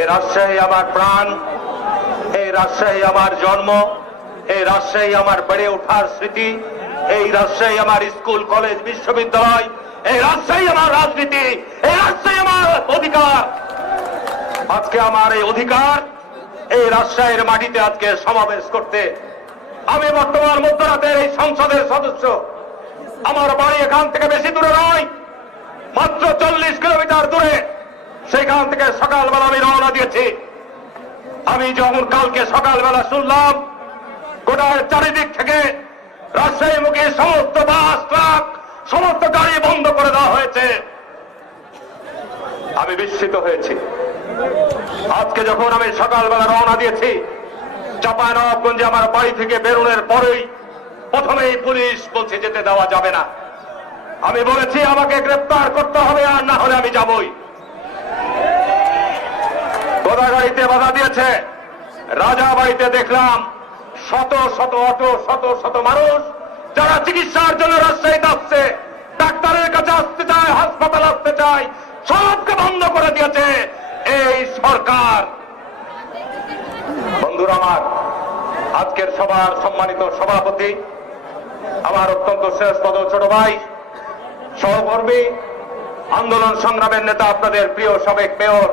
এই রাজশাহী আমার প্রাণ, এই রাজশাহী আমার জন্ম, এই রাজশাহী আমার বেড়ে ওঠার স্মৃতি, এই রাজশাহী আমার স্কুল কলেজ বিশ্ববিদ্যালয়, এই রাজশাহী আমার রাজনীতি, এই রাজশাহী আমার অধিকার। আজকে আমার এই অধিকার এই রাজশাহীর মাটিতে আজকে সমাবেশ করতে আমি বর্তমান মধ্যরাতের এই সংসদের সদস্য। আমার বাড়ি এখান থেকে বেশি দূরে নয়, মাত্র 40 কিলোমিটার দূরে। সেখান থেকে সকালবেলা আমি রওনা দিয়েছি। আমি যখন কালকে সকালবেলা শুনলাম গোটার চারিদিক থেকে রাজশাহীমুখী সমস্ত বাস, ট্রাক, সমস্ত গাড়ি বন্ধ করে দেওয়া হয়েছে, আমি বিস্মিত হয়েছি। আজকে যখন আমি সকালবেলা রওনা দিয়েছি, চাঁপাইনবাবগঞ্জে আমার বাড়ি থেকে বেরোনোর পরেই প্রথমেই পুলিশ বলছে যেতে দেওয়া যাবে না। আমি বলেছি আমাকে গ্রেফতার করতে হবে, আর না হলে আমি যাবই। গোদাগাড়িতে বাধা দিয়েছে, রাজাবাড়িতে দেখলাম শত শত অটো, শত শত মানুষ যারা চিকিৎসার জন্য রাজশাহীতে আসছে, ডাক্তারের কাছে আসতে চায়, হাসপাতাল আসতে চায়, সবকে বন্ধ করে দিয়েছে এই সরকার। বন্ধুরা আমার, আজকের সভার সম্মানিত সভাপতি, আমার অত্যন্ত শ্রেষ্ঠপদ ছোট ভাই, সহকর্মী, আন্দোলন সংগ্রামের নেতা, আপনাদের প্রিয় সাবেক মেয়র,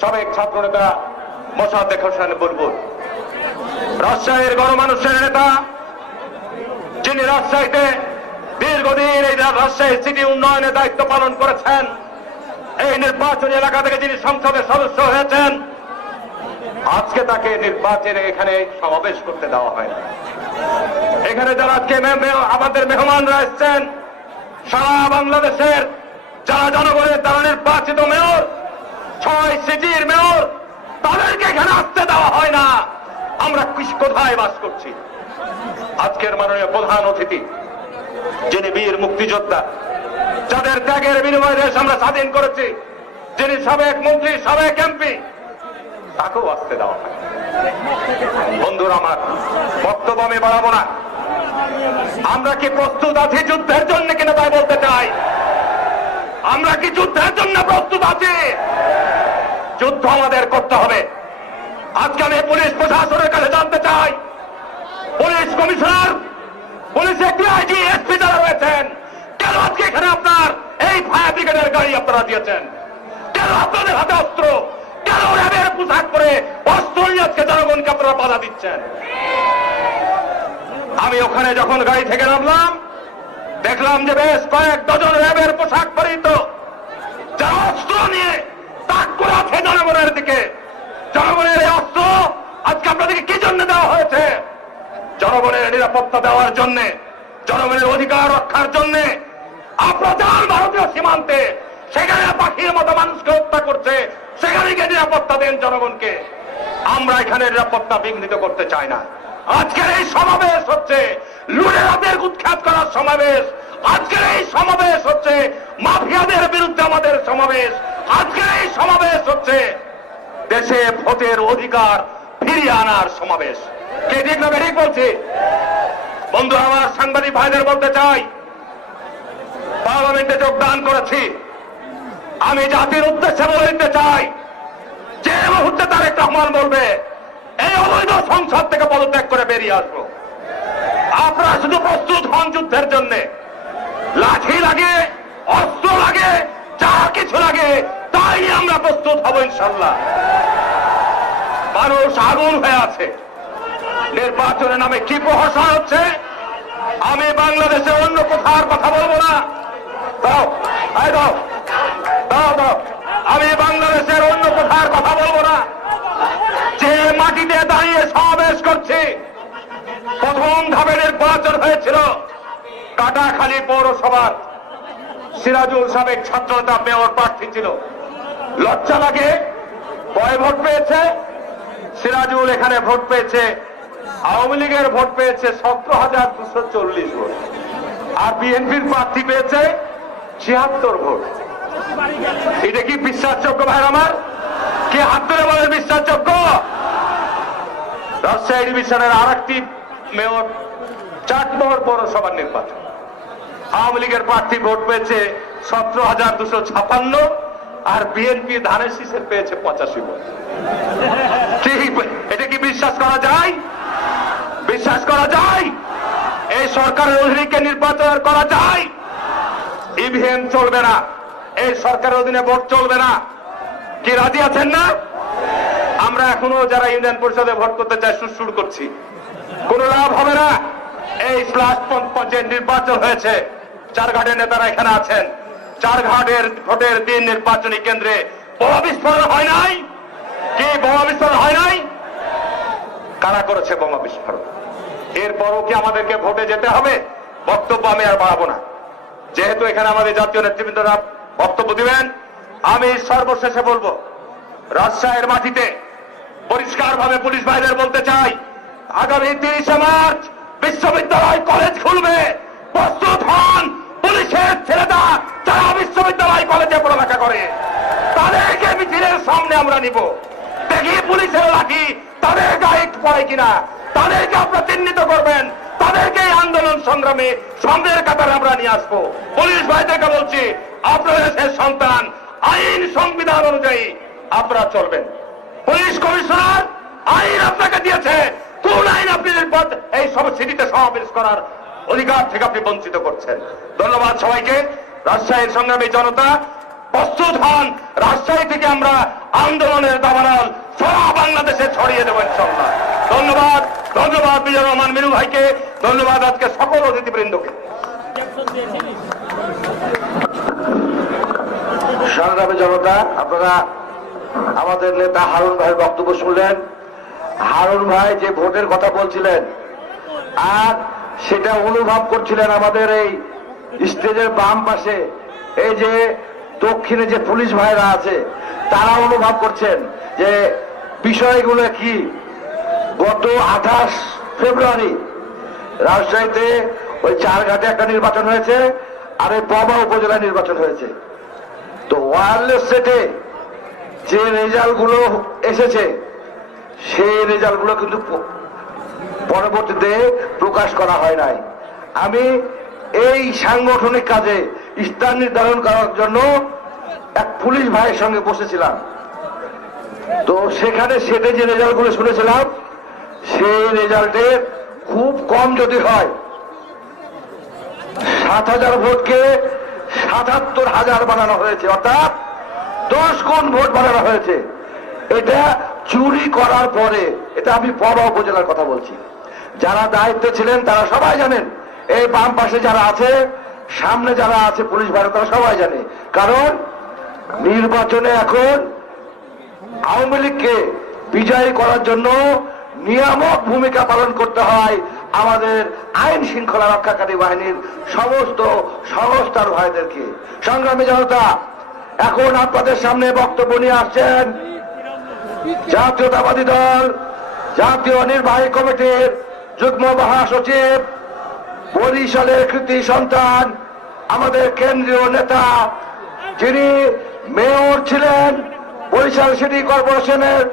সাবেক ছাত্র নেতা মোসাদ্দেক হোসেন বুলবুল, রাজশাহীর গণমানুষের নেতা, যিনি রাজশাহীতে দীর্ঘদিন এই রাজশাহী সিটি উন্নয়নের দায়িত্ব পালন করেছেন, এই নির্বাচনী এলাকা থেকে যিনি সংসদের সদস্য হয়েছেন, আজকে তাকে নির্বাচনে এখানে সমাবেশ করতে দেওয়া হয় না। এখানে যারা আজকে আমাদের মেহমানরা এসছেন, সারা বাংলাদেশের যারা জনগণের দ্বারা নির্বাচিত মেয়র, 6 সিটির মেয়র, তাদেরকে এখানে আসতে দেওয়া হয় না। আমরা কোথায় বাস করছি? আজকের মাননীয় প্রধান অতিথি, যিনি বীর মুক্তিযোদ্ধা, যাদের ত্যাগের বিনিময়ে দেশ আমরা স্বাধীন করেছি, যিনি সাবেক মন্ত্রী, সাবেক এমপি, তাকেও আসতে দেওয়া হয়। বন্ধুরা আমার, বক্তব্য আমি বাড়াবো না। আমরা কি প্রস্তুত আছি যুদ্ধের জন্য কিনা তাই বলতে চাই। আমরা কি যুদ্ধের জন্য প্রস্তুত আছি? যুদ্ধ আমাদের করতে হবে। আজকে আমি পুলিশ প্রশাসনের কাছে জানতে চাই, পুলিশ কমিশনার, পুলিশের ডিআইজি, এসপি যারা রয়েছেন, কেন আজকে এখানে আপনার এই ফায়ার ব্রিগেডের গাড়ি আপনারা দিয়েছেন? কেন আপনাদের হাতে অস্ত্র? কেন র্যাবের পোশাক পরে অস্ত্র নিয়ে আজকে জনগণকে আপনারা বাধা দিচ্ছেন? আমি ওখানে যখন গাড়ি থেকে নামলাম, দেখলাম যে বেশ কয়েক ডজন র্যাবের পোশাক পরিহিত যারা অস্ত্র নিয়ে তাক করে আছে জনগণের দিকে। জনগণের এই অস্ত্র আজকে আপনাদেরকে কি জন্য দেওয়া হয়েছে? জনগণের নিরাপত্তা দেওয়ার জন্য, জনগণের অধিকার রক্ষার জন্য। আপনারা যান ভারতীয় সীমান্তে, সেখানে পাখির মতো মানুষকে হত্যা করছে, সেখানে গিয়ে নিরাপত্তা দেন জনগণকে। আমরা এখানে নিরাপত্তা বিঘ্নিত করতে চাই না। আজকের এই সমাবেশ হচ্ছে লুটেরাদের উৎখাত করার সমাবেশ। আজকের এই সমাবেশ হচ্ছে মাফিয়াদের বিরুদ্ধে আমাদের সমাবেশ। আজকের এই সমাবেশ হচ্ছে দেশে ভোটের অধিকার ফিরিয়ে আনার সমাবেশ। কে ঠিক না ঠিক বলছি? বন্ধু আমার, সাংবাদিক ভাইদের বলতে চাই, পার্লামেন্টে যোগদান করেছি। আমি জাতির উদ্দেশ্যে বলে দিতে চাই, যে মুহূর্তে তারেক রহমান বলবে এই অবৈধ সংসদ থেকে পদত্যাগ করে বেরিয়ে আসবো, আপনারা শুধু প্রস্তুত হন যুদ্ধের জন্য। লাঠি লাগে, অস্ত্র লাগে, যা কিছু লাগে তাই নিয়ে আমরা প্রস্তুত হব ইনশাল্লাহ। মানুষ আগুন হয়ে আছে। নির্বাচনের নামে কি প্রহসন হচ্ছে? আমি বাংলাদেশে অন্য কোথার কথা বলবো না। দাও, দাও, দাও, দাও। আমি বাংলাদেশের অন্য কোথার কথা বলবো না। যে মাটিতে দাঁড়িয়ে সমাবেশ করছি, প্রথম ধাপে নির্বাচন হয়েছিল কাটাখালী পৌরসভার সিরাজুল সাবেক ছাত্রনেতা মেয়র প্রার্থী ছিল। লজ্জা লাগে, কয় ভোট পেয়েছে? সিরাজুল এখানে ভোট পেয়েছে, আওয়ামী লীগের ভোট পেয়েছে 17,240 ভোট, আর বিএনপির প্রার্থী পেয়েছে 76 ভোট। এটা কি বিশ্বাসযোগ্য ভাই আমার? কে হাত ধরে বলেন বিশ্বাসযোগ্য? রাজশাহী ডিভিশনের আর একটি মেয়র 4 নম্বর পৌরসভার নির্বাচন, আওয়ামী লীগের প্রার্থী ভোট পেয়েছে 17,256, আর বিএনপি ধানের শীষের পেয়েছে 85 ভোট। এটা কি বিশ্বাস করা যায়? বিশ্বাস করা যায়? এই সরকারের অধীনে নির্বাচন করা যায়? ইভিএম চলবে না, এই সরকারের অধীনে ভোট চলবে না। কি রাজি আছেন না? আমরা এখনো যারা ইউনিয়ন পরিষদে ভোট করতে চাই সুর করছি, কোন লাভ হবে না। এই লাস্ট পর্যায়ে নির্বাচন হয়েছে, চারঘাটের নেতারা এখানে আছেন, চারঘাটের ভোটের দিন নির্বাচনী কেন্দ্রে বোমা বিস্ফোরণ হয় নাই? কি বোমা বিস্ফোরণ হয় নাই? কারা করেছে বোমা বিস্ফোরণ? এরপরও কি আমাদেরকে ভোটে যেতে হবে? বক্তব্য আমি আর বাড়াবো না, যেহেতু এখানে আমাদের জাতীয় নেতৃবৃন্দরা বক্তব্য দিবেন। আমি সর্বশেষে বলবো, রাজশাহীর মাটিতে পরিষ্কার ভাবে পুলিশ ভাইদের বলতে চাই, আগামী 30 মার্চ বিশ্ববিদ্যালয় কলেজ খুলবে, প্রস্তুত হন। পুলিশের ছেলেরা যারা বিশ্ববিদ্যালয় কলেজে পড়ালেখা করে তাদেরকে মিছিলের সামনে আমরা নিব, দেখি পুলিশের লাঠি তাদের গায়ে পড়ে কিনা, তাদেরকে আপনারা চিহ্নিত করবেন, তাদেরকে আন্দোলন সংগ্রামে সামনের কাতারে আমরা নিয়ে আসবো। পুলিশ ভাইদেরকে বলছি, আপনারা দেশের সন্তান, আইন সংবিধান অনুযায়ী আপনারা চলবেন। পুলিশ কমিশনার আইন আপনাকে দিয়েছে, কোন আইন আপনি এই সব সিটিতে সমাবেশ করার অধিকার থেকে আপনি বঞ্চিত করছেন? ধন্যবাদ সবাইকে। রাজশাহীর সংগ্রামী জনতা প্রস্তুত হন, রাজশাহী থেকে আমরা আন্দোলনের দাবানল সারা বাংলাদেশে ছড়িয়ে দেবো ইনশাআল্লাহ। ধন্যবাদ, ধন্যবাদ বিজয় রহমান মিনু ভাইকে, ধন্যবাদ আজকে সকল অতিথিবৃন্দকে। সংগ্রামী জনতা, আপনারা আমাদের নেতা হারুন ভাইয়ের বক্তব্য শুনলেন। হারুন ভাই যে ভোটের কথা বলছিলেন আর সেটা অনুভব করছিলেন আমাদের এই স্টেজের বাম পাশে, এই যে দক্ষিণে যে পুলিশ ভাইরা আছে তারা অনুভব করছেন যে বিষয়গুলো কি। গত 28 ফেব্রুয়ারি রাজশাহীতে ওই চারঘাটে একটা নির্বাচন হয়েছে, আর এই পবা উপজেলা নির্বাচন হয়েছে। তো ওয়্যারলেস সেটে যে রেজাল্টগুলো এসেছে সেই রেজাল্টগুলো কিন্তু পরবর্তীতে প্রকাশ করা হয় নাই। আমি এই সাংগঠনিক কাজে স্থান নির্ধারণ করার জন্য এক পুলিশ ভাইয়ের সঙ্গে বসেছিলাম। তো সেখানে সেটে যে রেজাল্টগুলো শুনেছিলাম, সেই রেজাল্টের খুব কম যদি হয়, 7,000 ভোটকে 77,000 বানানো হয়েছে, অর্থাৎ 10 গুণ ভোট বানানো হয়েছে। এটা চুরি করার পরে, এটা আমি পবা উপজেলার কথা বলছি, যারা দায়িত্বে ছিলেন তারা সবাই জানেন, এই বাম পাশে যারা আছে, সামনে যারা আছে পুলিশ ভাইরা, তারা সবাই জানে। কারণ নির্বাচনে এখন আওয়ামী লীগকে বিজয়ী করার জন্য নিয়ামক ভূমিকা পালন করতে হয় আমাদের আইন শৃঙ্খলা রক্ষাকারী বাহিনীর সমস্ত সংস্থার ভাইদেরকে। সংগ্রামী জনতা, এখন আপনাদের সামনে বক্তব্য নিয়ে আসছেন জাতীয়তাবাদী দল জাতীয় নির্বাহী কমিটির যুগ্ম মহাসচিব, বরিশালের কৃতি সন্তান, আমাদের কেন্দ্রীয় নেতা, যিনি মেয়র ছিলেন বরিশাল সিটি কর্পোরেশনের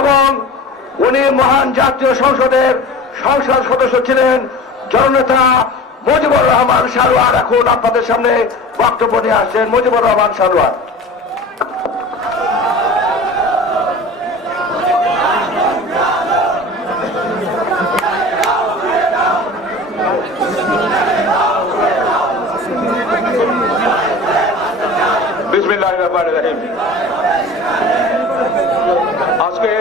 এবং উনি মহান জাতীয় সংসদের সংসদ সদস্য ছিলেন, জননেতা মুজিবুর রহমান সারোয়ার এখন আপনাদের সামনে বক্তব্য নিয়ে আসছেন। মুজিবুর রহমান সারোয়ার। বিসমিল্লাহির রহমানির রহিম। আজকে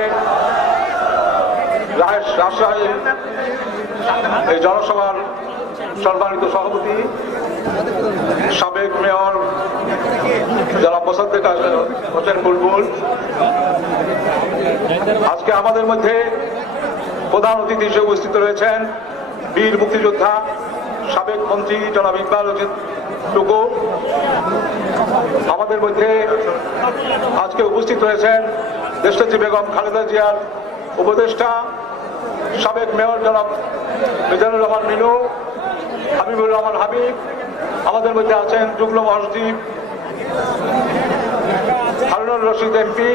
রাজশাহীর এই জনসভার সম্মানিত সভাপতি, সাবেক মেয়র যারা মোসাদ্দেক হোসেন বুলবুল, আজকে আমাদের মধ্যে প্রধান অতিথি হিসেবে উপস্থিত রয়েছেন বীর মুক্তিযোদ্ধা সাবেক মন্ত্রী জনাব ইকবাল হোসেন টুকু। আমাদের মধ্যে আজকে উপস্থিত রয়েছেন দেশনেত্রী বেগম খালেদা জিয়ার উপদেষ্টা সাবেক মেয়র জনাব মিজানুর রহমান মিনু, হাবিবুর রহমান হাবিব। আমাদের মধ্যে আছেন যুগ্ম মহাসচিব হারুনুর রশিদ এমপি,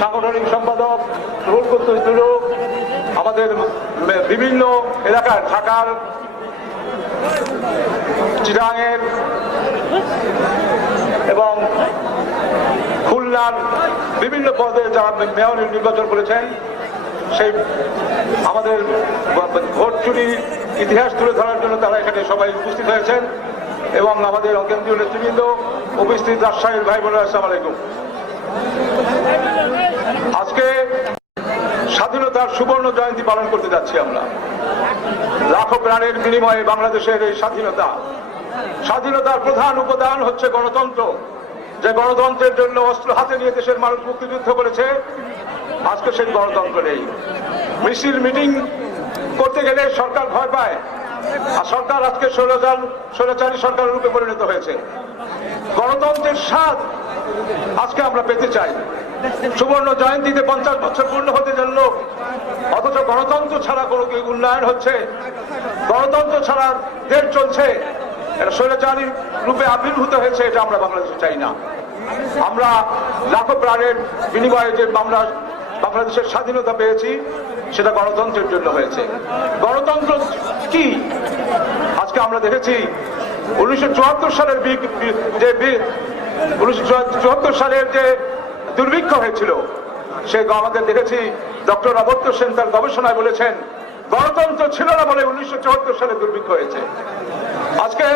সাংগঠনিক সম্পাদক রুহুল কুদ্দুস দুলু, আমাদের বিভিন্ন এলাকার ঢাকার, চিটাগাংয়ের এবং বিভিন্ন পদে যারা মেয়র নির্বাচন করেছেন, সেই আমাদের ভোট চুরির ইতিহাস তুলে ধরার জন্য তারা এখানে সবাই উপস্থিত হয়েছেন এবং আমাদের কেন্দ্রীয় নেতৃবৃন্দ উপস্থিত রাজশাহীর ভাই বোনেরা, আসসালামু আলাইকুম। আজকে স্বাধীনতার সুবর্ণ জয়ন্তী পালন করতে যাচ্ছি আমরা। লাখো প্রাণের বিনিময়ে বাংলাদেশের এই স্বাধীনতার প্রধান উপাদান হচ্ছে গণতন্ত্র। যে গণতন্ত্রের জন্য অস্ত্র হাতে নিয়ে দেশের মানুষ মুক্তিযুদ্ধ করেছে, আজকে সেই গণতন্ত্র নেই। মিছিল মিটিং করতে গেলে সরকার ভয় পায়, আর সরকার আজকে স্বৈরাচারী সরকারের রূপে পরিণত হয়েছে। গণতন্ত্রের স্বাদ আজকে আমরা পেতে চাই। সুবর্ণ জয়ন্তীতে 50 বছর পূর্ণ হতে চলল, অথচ গণতন্ত্র ছাড়া কোনো কি উন্নয়ন হচ্ছে? গণতন্ত্র ছাড়া দেশ চলছে, এটা স্বৈরাচারী রূপে আবির্ভূত হয়েছে। এটা আমরা বাংলাদেশে চাই না। আমরা লাখো প্রাণের বিনিময়ে যে আমরা বাংলাদেশের স্বাধীনতা পেয়েছি, সেটা গণতন্ত্রের জন্য হয়েছে। গণতন্ত্র কি? আজকে আমরা দেখেছি 1974 সালের যে দুর্ভিক্ষ হয়েছিল, সে আমাদের দেখেছি ডক্টর অমর্ত্য সেন তার গবেষণায় বলেছেন গণতন্ত্র ছিল না বলে 1974 সালে দুর্ভিক্ষ হয়েছে। আজকে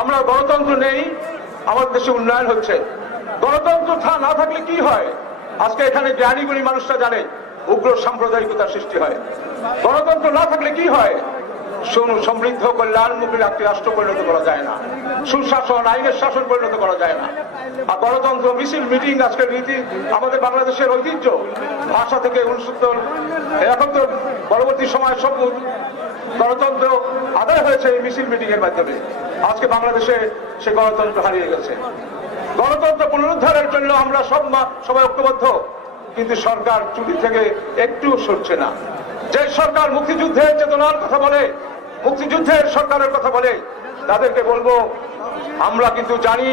আমরা গণতন্ত্র নেই, আমাদের দেশে উন্নয়ন হচ্ছে। গণতন্ত্র না থাকলে কি হয়? আজকে এখানে জ্ঞানীগুণী মানুষরা জানে উগ্র সাম্প্রদায়িকতার সৃষ্টি হয়। গণতন্ত্র না থাকলে কি হয়? সমৃদ্ধ কল্যাণমুখী একটি রাষ্ট্র পরিণত করা যায় না, সুশাসন আইনের শাসন পরিণত করা যায় না। আর গণতন্ত্র মিছিল মিটিং আজকের রীতি আমাদের বাংলাদেশের ঐতিহ্য। ভাষা থেকে 69 এখন তো পরবর্তী সময় সব গণতন্ত্র আদায় হয়েছে এই মিছিল মিটিং এর মাধ্যমে। আজকে বাংলাদেশে সে গণতন্ত্র হারিয়ে গেছে। গণতন্ত্র পুনরুদ্ধারের জন্য আমরা সবাই ঐক্যবদ্ধ, কিন্তু সরকার চুরি থেকে একটু সরছে না। যে সরকার মুক্তিযুদ্ধের চেতনার কথা বলে, মুক্তিযুদ্ধের সরকারের কথা বলে, তাদেরকে বলবো আমরা কিন্তু জানি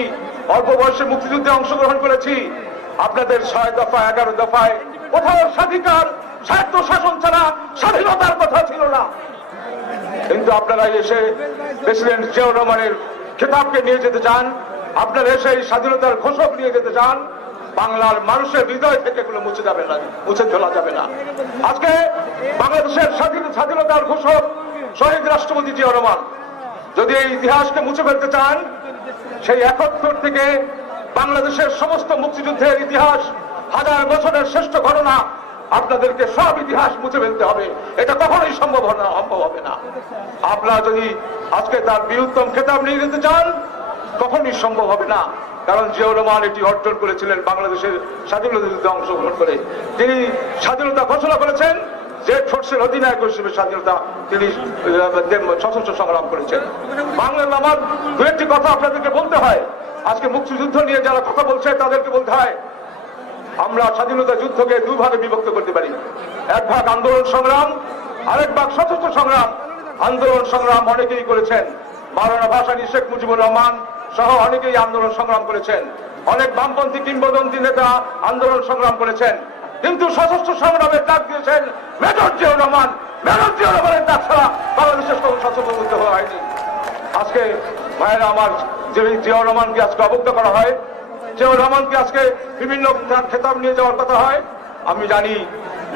অল্প বয়সে মুক্তিযুদ্ধে অংশগ্রহণ করেছি। আপনাদের 6 দফা 11 দফায় কোথাও স্বায়ত্ত শাসন ছাড়া স্বাধীনতার কথা ছিল না। কিন্তু আপনারা এসে প্রেসিডেন্ট জিয়াউর রহমানের খেতাবকে নিয়ে যেতে চান, আপনারা এসে এই স্বাধীনতার ঘোষক নিয়ে যেতে চান। বাংলার মানুষের হৃদয় থেকে এগুলো মুছে যাবে না, মুছে ফেলা যাবে না। আজকে বাংলাদেশের স্বাধীনতার ঘোষক শহীদ রাষ্ট্রপতি জিয়াউর রহমান যদি এই ইতিহাসকে মুছে ফেলতে চান, সেই 71 থেকে বাংলাদেশের সমস্ত মুক্তিযুদ্ধের ইতিহাস, হাজার বছরের শ্রেষ্ঠ ঘটনা, আপনাদেরকে সব ইতিহাস মুছে ফেলতে হবে। এটা কখনোই সম্ভব হবে না। আপনারা যদি আজকে তার বীরুত্তম খেতাব নিয়ে যেতে চান, কখনোই সম্ভব হবে না। কারণ জিয়াউর রহমান এটি অর্জন করেছিলেন বাংলাদেশের স্বাধীনতা যুদ্ধে অংশগ্রহণ করে। তিনি স্বাধীনতা ঘোষণা করেছেন, যে ফোর্সের অধিনায়ক হিসেবে স্বাধীনতা তিনি সশস্ত্র সংগ্রাম করেছেন। বাংলার আমার দু একটি কথা আপনাদেরকে বলতে হয়। আজকে মুক্তিযুদ্ধ নিয়ে যারা কথা বলছে তাদেরকে বলতে হয়, আমরা স্বাধীনতা যুদ্ধকে দুই ভাগে বিভক্ত করতে পারি। এক ভাগ আন্দোলন সংগ্রাম, আরেক ভাগ সশস্ত্র সংগ্রাম। আন্দোলন সংগ্রাম অনেকেই করেছেন, মাওলানা ভাসানী, শেখ মুজিবুর রহমান সহ অনেকেই আন্দোলন সংগ্রাম করেছেন। অনেক বামপন্থী কিংবদন্তি নেতা আন্দোলন সংগ্রাম করেছেন, কিন্তু সশস্ত্র সংগ্রামের ডাক দিয়েছেন মেজর জিয়াউর রহমান। মেজর জিয়াউর রহমানের ডাক ছাড়া বাংলাদেশের কোনো সশস্ত্র যুদ্ধ হয়নি। আজকে ভাইয়েরা আমার, যে জিয়াউর রহমানকে আজকে অবজ্ঞা করা হয়, জিয়াউর রহমানকে আজকে বিভিন্ন খেতাব নিয়ে যাওয়ার কথা হয়। আমি জানি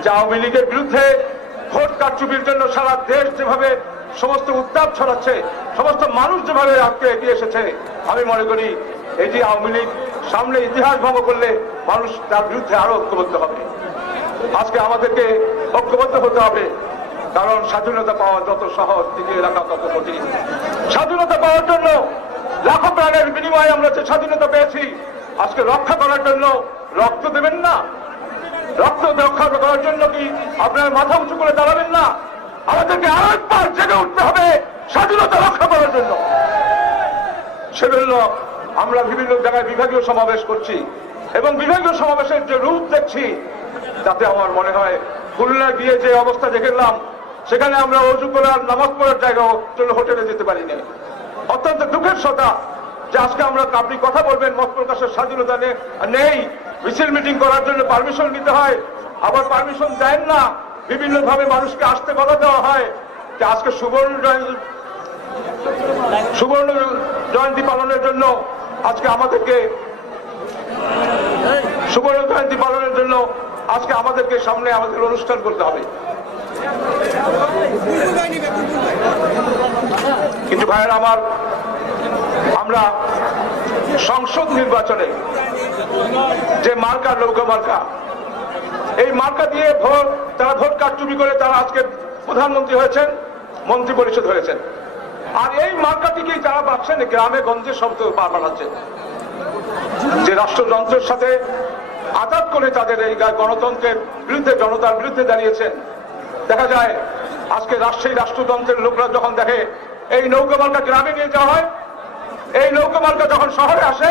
যে আওয়ামী লীগের বিরুদ্ধে ভোট কারচুপির জন্য সারা দেশ যেভাবে সমস্ত উত্তাপ ছড়াচ্ছে, সমস্ত মানুষ যেভাবে আজকে এগিয়ে এসেছে, আমি মনে করি এটি আওয়ামী লীগ সামনে ইতিহাস ভঙ্গ করলে মানুষ তার বিরুদ্ধে আরো ঐক্যবদ্ধ হবে। আজকে আমাদেরকে ঐক্যবদ্ধ হতে হবে, কারণ স্বাধীনতা পাওয়া যত সহজ, টিকিয়ে রাখা তত কঠিন। স্বাধীনতা পাওয়ার জন্য লাখো প্রাণের বিনিময়ে আমরা যে স্বাধীনতা পেয়েছি, আজকে রক্ষা করার জন্য রক্ত দেবেন না? রক্ত রক্ষা করার জন্য কি আপনার মাথা উঁচু করে দাঁড়াবেন না? আমাদেরকে আরেকবার জেগে উঠতে হবে স্বাধীনতা রক্ষা করার জন্য। সেজন্য আমরা বিভিন্ন জায়গায় বিভাগীয় সমাবেশ করছি এবং বিভাগীয় সমাবেশের যে রূপ দেখছি, তাতে আমার মনে হয় খুলনা গিয়ে যে অবস্থা দেখলাম, সেখানে আমরা অজু করার, নামাজ পড়ার জায়গাও জন্য হোটেলে যেতে পারিনি। অত্যন্ত দুঃখের কথা যে আজকে আমরা, আপনি কথা বলবেন, মত প্রকাশের স্বাধীনতা নেই, মিছিল মিটিং করার জন্য পারমিশন নিতে হয়, আবার পারমিশন দেন না, বিভিন্ন ভাবে মানুষকে আসতে বলা দেওয়া হয়। যে আজকে সুবর্ণ জয়ন্তী পালনের জন্য আজকে আমাদেরকে সুবর্ণ জয়ন্তী পালনের জন্য আজকে আমাদেরকে সামনে আমাদের অনুষ্ঠান করতে হবে। কিন্তু ভাইয়েরা আমার, আমরা সংসদ নির্বাচনে যে মার্কা, নৌকা মার্কা, এই মার্কা দিয়ে তারা ভোট কারচুপি করে তারা আজকে প্রধানমন্ত্রী হয়েছেন, মন্ত্রী পরিষদ হয়েছেন। আর এই মার্কাটিকেই তারা ভাবছেন গ্রামে গঞ্জে শব্দ বানাচ্ছে, যে রাষ্ট্রযন্ত্রের সাথে আঘাত করে তাদের এই গণতন্ত্রের বিরুদ্ধে, জনতার বিরুদ্ধে দাঁড়িয়েছেন। দেখা যায় আজকে রাজশাহী রাষ্ট্রযন্ত্রের লোকরা যখন দেখে এই নৌকা মার্কা গ্রামে নিয়ে যাওয়া হয়, এই নৌকা মার্কা যখন শহরে আসে,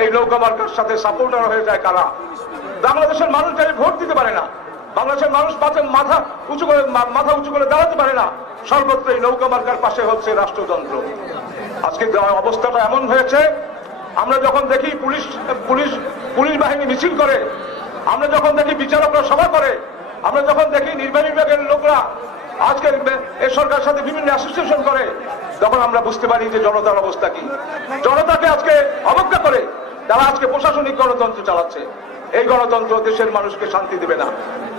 এই নৌকা মার্কার সাথে সাপোর্টার হয়ে যায় কারা? বাংলাদেশের মানুষ যারা ভোট দিতে পারে না, বাংলাদেশের মানুষ মাথা উঁচু করে দাঁড়াতে পারে না, সর্বত্র এই নৌকা মার্কার পাশে হচ্ছে রাষ্ট্রযন্ত্র। আজকে অবস্থাটা এমন হয়েছে, আমরা যখন দেখি পুলিশ বাহিনী মিছিল করে, আমরা যখন দেখি বিচারকরা সভা করে, আমরা যখন দেখি নির্বাহী বিভাগের লোকরা আজকে এই সরকারের সাথে বিভিন্ন অ্যাসোসিয়েশন করে, তখন আমরা বুঝতে পারি যে জনতার অবস্থা কি। জনতাকে আজকে অবজ্ঞা করে তারা আজকে প্রশাসনিক গণতন্ত্র চালাচ্ছে। এই গণতন্ত্র দেশের মানুষকে শান্তি দেবে না,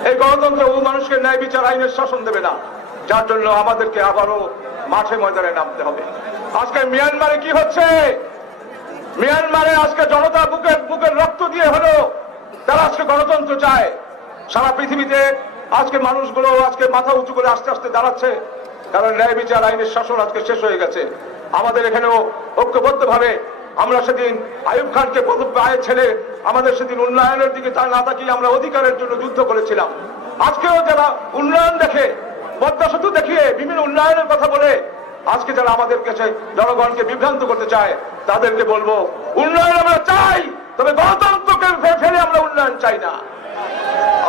এই গণতন্ত্র ও মানুষকে ন্যায় বিচার আইনের শাসন দেবে না, যার জন্য আমাদেরকে আবারও মাঠে ময়দানে নামতে হবে। আজকে মিয়ানমারে কি হচ্ছে? মিয়ানমারে আজকে জনতা বুকের রক্ত দিয়ে হলো তারা আজকে গণতন্ত্র চায়। সারা পৃথিবীতে আজকে মানুষগুলো আজকে মাথা উঁচু করে আস্তে আস্তে দাঁড়াচ্ছে, কারণ ন্যায় বিচার আইনের শাসন আজকে শেষ হয়ে গেছে। আমাদের এখানেও ঐক্যবদ্ধভাবে আমরা সেদিন আইয়ুব খানকে পায়ে ছেড়ে আমাদের সেদিন উন্নয়নের দিকে তা না তাকিয়ে আমরা অধিকারের জন্য যুদ্ধ করেছিলাম। আজকেও যারা উন্নয়ন দেখে, পদ্মা সেতু দেখিয়ে বিভিন্ন উন্নয়নের কথা বলে আজকে যারা আমাদের কাছে জনগণকে বিভ্রান্ত করতে চায়, তাদেরকে বলবো উন্নয়ন আমরা চাই, তবে গণতন্ত্রকে ফেলে আমরা উন্নয়ন চাই না।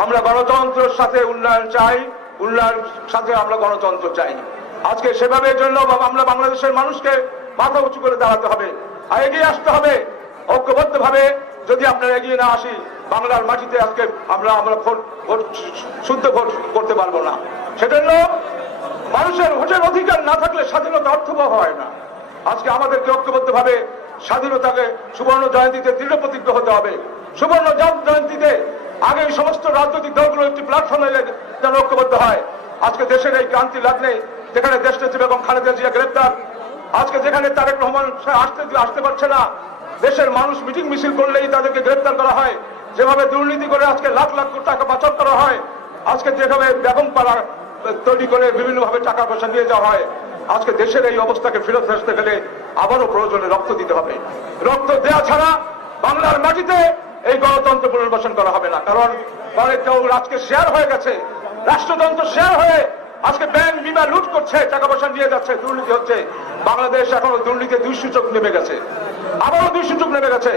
আমরা গণতন্ত্রের সাথে উন্নয়ন চাই, উন্নয়ন সাথে আমরা গণতন্ত্র চাই। আজকে সেভাবে জন্য আমরা বাংলাদেশের মানুষকে মাথা উঁচু করে দাঁড়াতে হবে, আর এগিয়ে আসতে হবে ঐক্যবদ্ধ ভাবে। যদি আপনারা এগিয়ে না আসি, বাংলার মাটিতে আজকে আমরা শুদ্ধ ভোট করতে পারবো না। সেজন্য মানুষের ভোটের অধিকার না থাকলে স্বাধীনতা অর্থবহ হয় না। আজকে আমাদেরকে ঐক্যবদ্ধ ভাবে স্বাধীনতাকে সুবর্ণ জয়ন্তীতে দৃঢ় প্রতিজ্ঞ হতে হবে। সুবর্ণ জয়ন্তীতে আগে এই সমস্ত রাজনৈতিক দলগুলো একটি প্ল্যাটফর্মে যেন ঐক্যবদ্ধ হয়। আজকে দেশের এই ক্রান্তি লাগলে, যেখানে দেশনেত্রী বেগম খালেদা জিয়া গ্রেপ্তার, আজকে যেখানে তারেক রহমান আসতে পারছে না, দেশের মানুষ মিটিং মিছিল করলেই তাদেরকে গ্রেপ্তার করা হয়, যেভাবে দুর্নীতি করে আজকে লাখ লাখ টাকা পাচার করা হয়, আজকে যেভাবে বেগম পাড়া তৈরি করে বিভিন্ন ভাবে টাকা পয়সা নিয়ে যাওয়া হয়, আজকে দেশের এই অবস্থাকে ফেরত আসতে গেলে আবারও প্রয়োজনে রক্ত দিতে হবে। রক্ত দেওয়া ছাড়া বাংলার মাটিতে এই গণতন্ত্র পুনর্বাসন করা হবে না। কারণ আজকে শেয়ার হয়ে গেছে, রাষ্ট্রযন্ত্র শেয়ার হয়ে আজকে ব্যাংক বিমা লুট করছে, টাকা পয়সা নিয়ে যাচ্ছে, দুর্নীতি হচ্ছে। বাংলাদেশ এখনো দুর্নীতি 2 সূচক নেমে গেছে, আবারও 2 সূচক নেমে গেছে।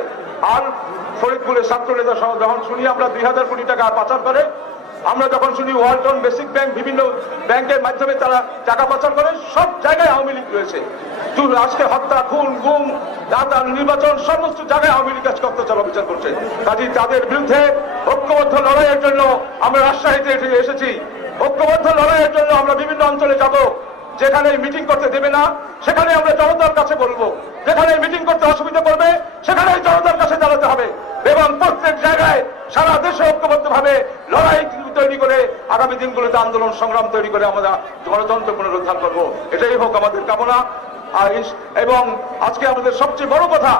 আর ফরিদপুরের ছাত্র নেতা সহ যখন শুনি আমরা 2000 কোটি টাকা পাচার করে, আমরা যখন শুনি ওয়ালটন বেসিক ব্যাংক বিভিন্ন ব্যাংকের মাধ্যমে তারা টাকা পাচার করে, সব জায়গায় আওয়ামী লীগ রয়েছে। আজকে হত্যা, খুন, গুম, নির্বাচন, সমস্ত জায়গায় আওয়ামী লীগ আজকে অত্যাচার অবিচার করছে। কাজেই তাদের বিরুদ্ধে ঐক্যবদ্ধ লড়াইয়ের জন্য আমরা রাজশাহীতে এসেছি। ঐক্যবদ্ধ লড়াইয়ের জন্য আমরা বিভিন্ন অঞ্চলে যাব। যেখানে মিটিং করতে দেবে না, সেখানে আমরা জনতার কাছে বলবো। যেখানে মিটিং করতে অসুবিধা পড়বে, সেখানে জনতার কাছে দাঁড়াতে হবে। এবং প্রত্যেক জায়গায় সারা দেশে ঐক্যবদ্ধ ভাবে লড়াই তৈরি করে আগামী দিনগুলোতে আন্দোলন সংগ্রাম তৈরি করে আমরা গণতন্ত্র পুনরুদ্ধার করবো। এটাই হোক আমাদের কামনা। এবং আজকে আমাদের সবচেয়ে বড় কথা,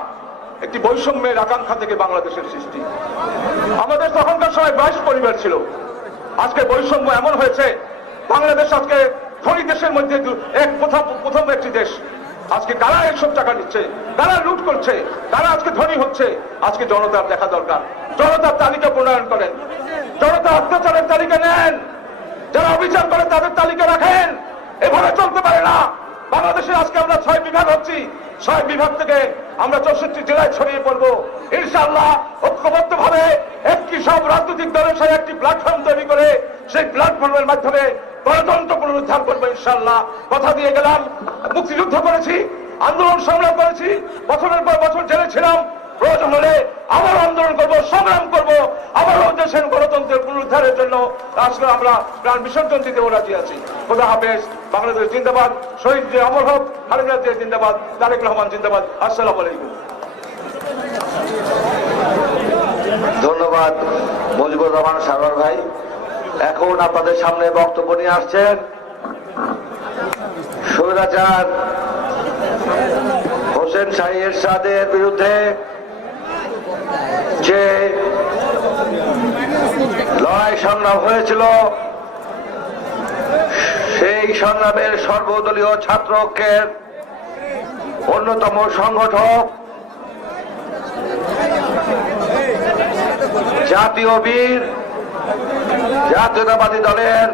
একটি বৈষম্যের আকাঙ্ক্ষা থেকে বাংলাদেশের সৃষ্টি। আমাদের তখনকার সময় 22 পরিবার ছিল, আজকে বৈষম্য এমন হয়েছে, বাংলাদেশ আজকে ধনী দেশের মধ্যে প্রথম একটি দেশ। আজকে কারা এইসব টাকা নিচ্ছে, কারা লুট করছে, কারা আজকে ধনী হচ্ছে, আজকে জনতার দেখা দরকার। জনতার তালিকা প্রণয়ন করেন, জনতা অত্যাচারের তালিকা নেন, যারা অবিচার করে তাদের তালিকা রাখেন। এভাবে চলতে পারে না। বাংলাদেশে আজকে আমরা 6 বিভাগ হচ্ছি, 6 বিভাগ থেকে আমরা 64 জেলায় ছড়িয়ে পড়বো। ইনশাআল্লাহ ঐক্যবদ্ধ ভাবে একটি সব রাজনৈতিক দলের সাথে একটি প্ল্যাটফর্ম তৈরি করে সেই প্ল্যাটফর্মের মাধ্যমে গণতন্ত্র পুনরুদ্ধার করবো ইনশাআল্লাহ। কথা দিয়ে গেলাম, মুক্তিযুদ্ধ করেছি, আন্দোলন সংগ্রাম করেছি, বছরের পর বছর জেলে ছিলাম। প্রয়োজন হলে আবার আন্দোলন করবো, সংগ্রাম করবো, আবারও দেশের গণতন্ত্রের পুনরুদ্ধারের জন্য আজকে আমরা প্রাণ বিসর্জন দিতেও রাজি আছি। খোদা হাফেজ। বাংলাদেশ জিন্দাবাদ। শহীদ যে অমর হোক, খালেদা জিয়া জিন্দাবাদ, তারেক রহমান জিন্দাবাদ। আসসালামু আলাইকুম। ধন্যবাদ মুজিবুর রহমান সারোয়ার ভাই। এখন আপনাদের সামনে বক্তব্য নিয়ে আসছেন স্বৈরাচার হোসেন শাহী এরশাদের বিরুদ্ধে যে লড়াই সংগ্রাম হয়েছিল, সেই সংগ্রামের সর্বদলীয় ছাত্র ঐক্যের অন্যতম সংগঠক জাতীয় বীর জাতীয়তাবাদী দলের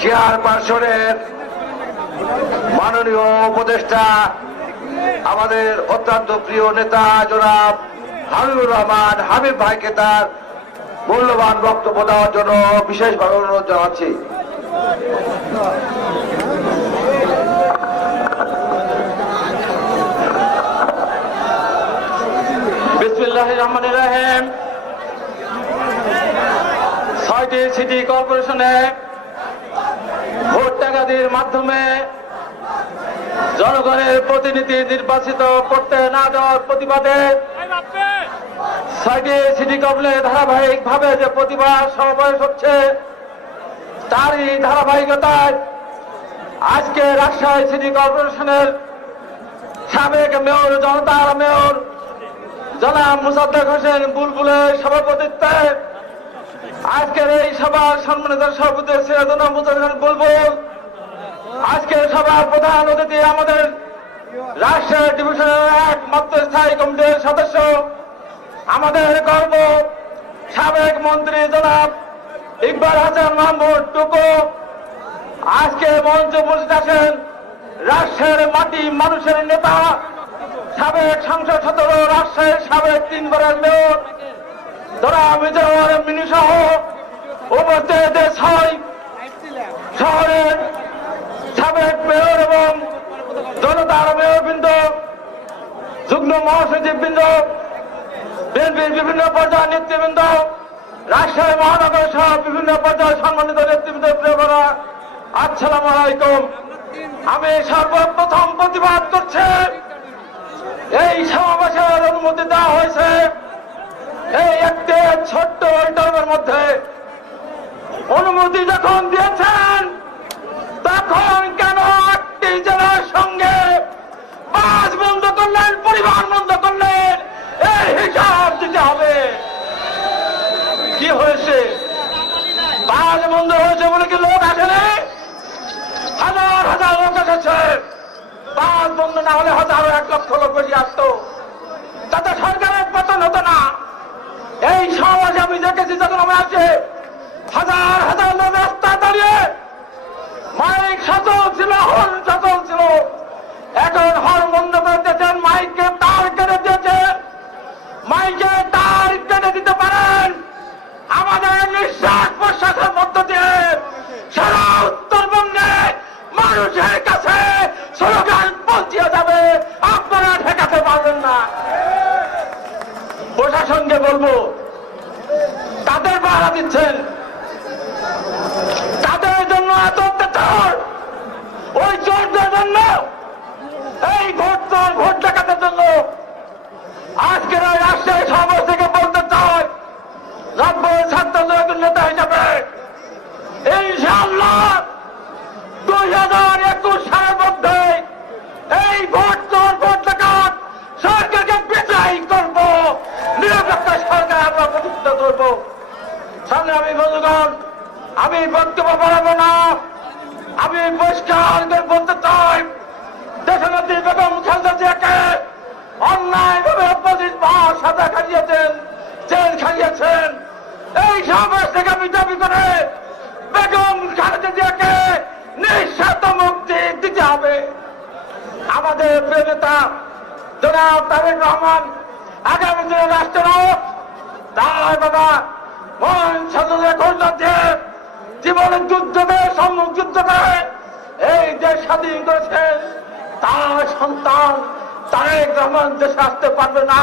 চেয়ারপারসনের মাননীয় উপদেষ্টা, আমাদের অত্যন্ত প্রিয় নেতা জনাব হাবিবুর রহমান হাবিব ভাইকে তার মূল্যবান বক্তব্য দেওয়ার জন্য বিশেষভাবে অনুরোধ জানাচ্ছি। বিসমিল্লাহির রহমানির রহিম। 6টি সিটি কর্পোরেশনে ভোট ডাকাতির মাধ্যমে জনগণের প্রতিনিধি নির্বাচিত করতে না দেওয়ার প্রতিবাদে 6টি সিটি কর্পোরেশনে ধারাবাহিকভাবে যে প্রতিবাদ সমাবেশ হচ্ছে, তারই ধারাবাহিকতায় আজকে রাজশাহী সিটি কর্পোরেশনের সাবেক মেয়র জনতার মেয়র জনাব মুসাদ্দেক হোসেন বুলবুলের সভাপতিত্বে আজকের এই সভার সম্মানিত সভাপতি জনাব মুসাদ্দেক হোসেন বুলবুল, আজকের সভার প্রধান অতিথি আমাদের রাজশাহী ডিভিশনের একমাত্র স্থায়ী কমিটির সদস্য, আমাদের গর্ব সাবেক মন্ত্রী জনাব ইকবাল হাসান মাহমুদ টুকু, আজকে মঞ্চে উপস্থিত আছেন রাজশাহীর মাটি মানুষের নেতা, সাবেক সংসদ সদস্য, রাজশাহীর সাবেক 3 বারের মেয়র জনাব মিজানুর মিনি সহ উপস্থিত 6 শহরের সাবেক মেয়র এবং জনতার মেয়রবৃন্দ, যুগ্ম মহাসচিব বৃন্দ, বিএনপির বিভিন্ন পর্যায়ের নেতৃবৃন্দ, রাজশাহী মহানগর সহ বিভিন্ন পর্যায়ের সম্মানিত নেতৃবৃন্দ, প্রিয়রা, আসসালামু আলাইকুম। আমি সর্বপ্রথম প্রতিবাদ করছি, এই সমাবেশের অনুমতি দেওয়া হয়েছে এই একটি ছোট্ট টার্মের মধ্যে। অনুমতি যখন দিয়েছেন তখন কেন একটি জেলার সঙ্গে বাস বন্ধ করলেন, পরিবার বন্ধ করলেন, এই হিসাব দিতে হবে। কি হয়েছে? বাস বন্ধ হয়েছে বলে কি লোক আসেনি? হাজার হাজার লোক এসেছে। বাস বন্ধ না হলে 1,000 লক্ষ লোক বেশি আসতো, তাতে সরকারের পতন হতো না। এই সমাজ আমি দেখেছি যখন আমরা আসছে হাজার হাজার লোক রাস্তায় দাঁড়িয়ে, মাইক সচল ছিল, হর্ন সচল ছিল। এখন হর্ন বন্ধ করে দিয়েছেন, মাইকে তার কেটে দিয়েছেন। মাইকে তার কেটে দিতে পারেন, আমাদের নিঃশ্বাস প্রশ্বাসের মধ্য দিয়ে সারা উত্তরবঙ্গে মানুষের কাছে স্লোগান পৌঁছে যাবে, আপনারা ঠেকাতে পারবেন না। প্রশাসনকে বলবো, তাদের পাহারা দিচ্ছেন, তাদের জন্য এত অত্যাচার, ওই চোরদের জন্য, এই ভোট ডাকাতের জন্য। আজকের ওই রাজশাহী সমাবেশ থেকে বলতে চাই, রাজশাহী ছাত্র দলের নেতা হিসাবে ইনশাআল্লাহ 2021 সালের মধ্যে এই ভোট ডাকাত সরকারকে বিদায় করব, নিরপেক্ষ সরকার আমরা প্রতিষ্ঠা করব। সামনে আমি বন্ধুগণ, আমি বক্তব্য বাড়াবো না, আমি পরিষ্কার করে বলতে চাই, দেশনেত্রী বেগম খালেদা জিয়াকে অন্যায়ভাবে 25 মাস সাজা খাইয়েছেন, জেল খাইয়েছেন। এই সমাবেশ থেকে আমি দাবি করে বেগম খালেদা জিয়াকে নিঃশর্ত মুক্তি দিতে হবে। আমাদের প্রিয় নেতা জনাব তারেক রহমান আগামী দিনে রাষ্ট্রনায়ক, তাই বাবা মহান স্বাধীনতা ঘোষণা দিয়ে জীবনের যুদ্ধ করে, সম্মুখ যুদ্ধ করে এই দেশ স্বাধীন করেছেন। তার সন্তান তারেক রহমান দেশে আসতে পারবে না,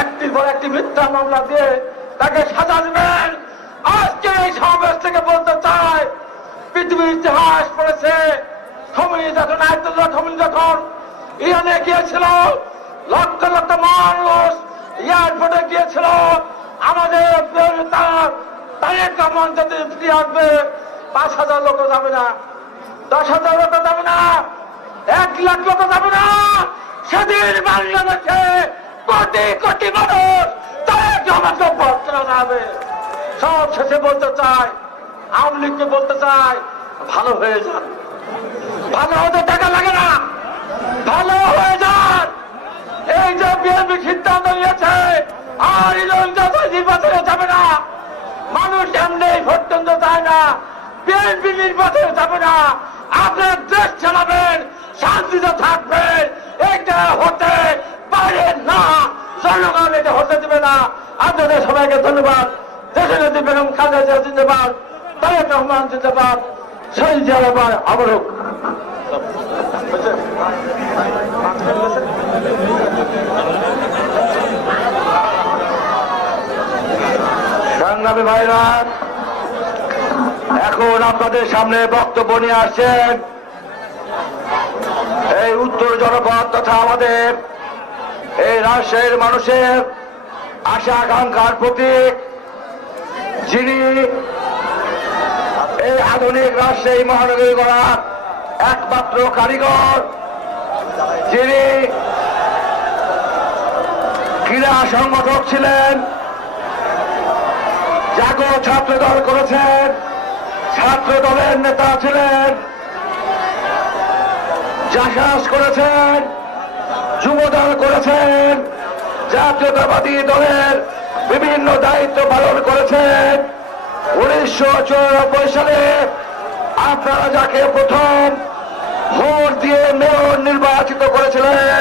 একটির পর একটি মিথ্যা মামলা দিয়ে তাকে সাজা দেবেন। আজকে এই সমাবেশ থেকে বলতে চাই, পৃথিবীর ইতিহাস পড়েছে, খমেনি যখন আয়াতুল্লাহ খমেনি যখন ইরানে গিয়েছিল, লক্ষ লক্ষ মানুষ এয়ারপোর্টে গিয়েছিল, আমাদের প্রিয় নেতা তারেক রহমান যদি ফিরে আসবে 5,000 লোক যাবে না, 10,000 লোক যাবে না, 1 লাখ লোক যাবে না। সেদিন বাংলাদেশে কোটি কোটি মানুষ তারেক রহমানকে ভোট করা যাবে। সব শেষে বলতে চাই, আওয়ামী লীগকে বলতে চাই, ভালো হয়ে যান, ভালো হতে টাকা লাগে না, ভালো হয়ে যান। এই যে বিএনপি সিদ্ধান্ত নিয়েছে আর নির্বাচনে যাবে না, মানুষ এমনি ভোট কেন্দ্র যায় না, বিএনপি নির্বাচনে যাবে না, আপনার দেশ চালাবেন, শান্তিতে থাকবেন, এটা হতে পারে না। জনগণ এটা হতে দেবে না। আপনাদের সবাইকে ধন্যবাদ। দেশের নেত্রী বেগম খালেদা জিয়া জিন্দাবাদ, তারেক রহমান জিন্দাবাদ, শহীদ জিয়া রহমান অমরক। সংগ্রামী ভাইরা, এখন আপনাদের সামনে বক্তব্য নিয়ে আসছেন এই উত্তর জনপদ তথা আমাদের এই রাজশাহীর মানুষের আশা আকাঙ্ক্ষার প্রতীক, যিনি এই আধুনিক রাজশাহী মহানগরী গড়ার একমাত্র কারিগর, যিনি ক্রীড়া সংগঠক ছিলেন, জাগো ছাত্র দল করেছেন, ছাত্র দলের নেতা ছিলেন, জাসাস করেছেন, যুব দল করেছেন, জাতীয়তাবাদী দলের বিভিন্ন দায়িত্ব পালন করেছেন। 1994 সালে আপনারা যাকে প্রথম ভোট দিয়ে মেয়র নির্বাচিত করেছিলেন,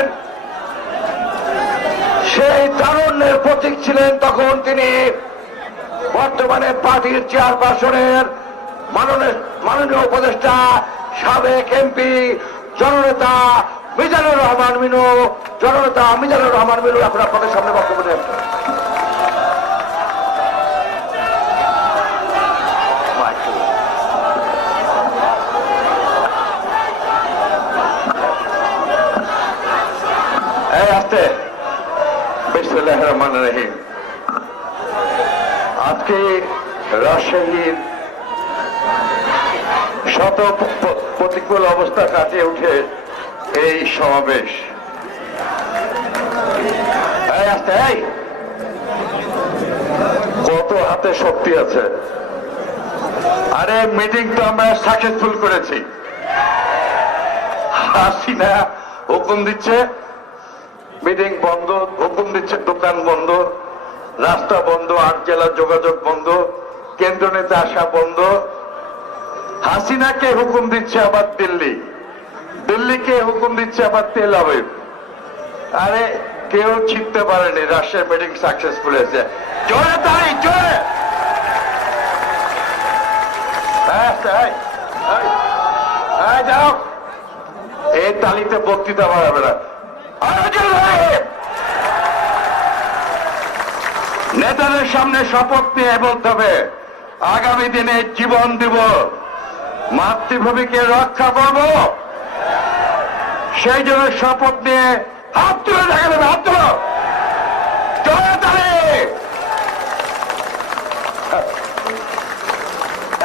সেই তারুণ্যের প্রতীক ছিলেন তখন তিনি। বর্তমানে পার্টির চেয়ারপারসনের মাননীয় উপদেষ্টা সাবেক এমপি জননেতা মিজানুর রহমান মিনু, জননেতা মিজানুর রহমান মিনু এখন আপনাদের সামনে বক্তব্য দেন। এই আসতে বিসমিল্লাহির রহমানির রহিম। আজকে রাজশাহীর শত প্রতিকূল অবস্থা কাটিয়ে উঠে এই সমাবেশ। কত হাতে শক্তি আছে। আরে মিটিং তো আমরা সাকসেসফুল করেছি। হাসিনা হুকুম দিচ্ছে মিটিং বন্ধ, হুকুম দিচ্ছে দোকান বন্ধ, রাস্তা বন্ধ, 8 জেলার যোগাযোগ বন্ধ, কেন্দ্র নেতা আসা বন্ধ। হাসিনাকে হুকুম দিচ্ছে আবার দিল্লি, দিল্লিকে হুকুম দিচ্ছে আবার তেল আবিব। আরে কেউ শিখতে পারেনি রাশিয়ার মিটিং সাকসেসফুল হয়েছে। জোরে তাই জোরে। যাও, এই তালিতে বক্তৃতা বাড়াবে না। নেতাদের সামনে শপথ নিয়ে বলতে হবে আগামী দিনে জীবন দিব, মাতৃভূমিকে রক্ষা করব। সেই জন্য শপথ নিয়ে হাত তুলে দেখা দেবে, হাত তুলো।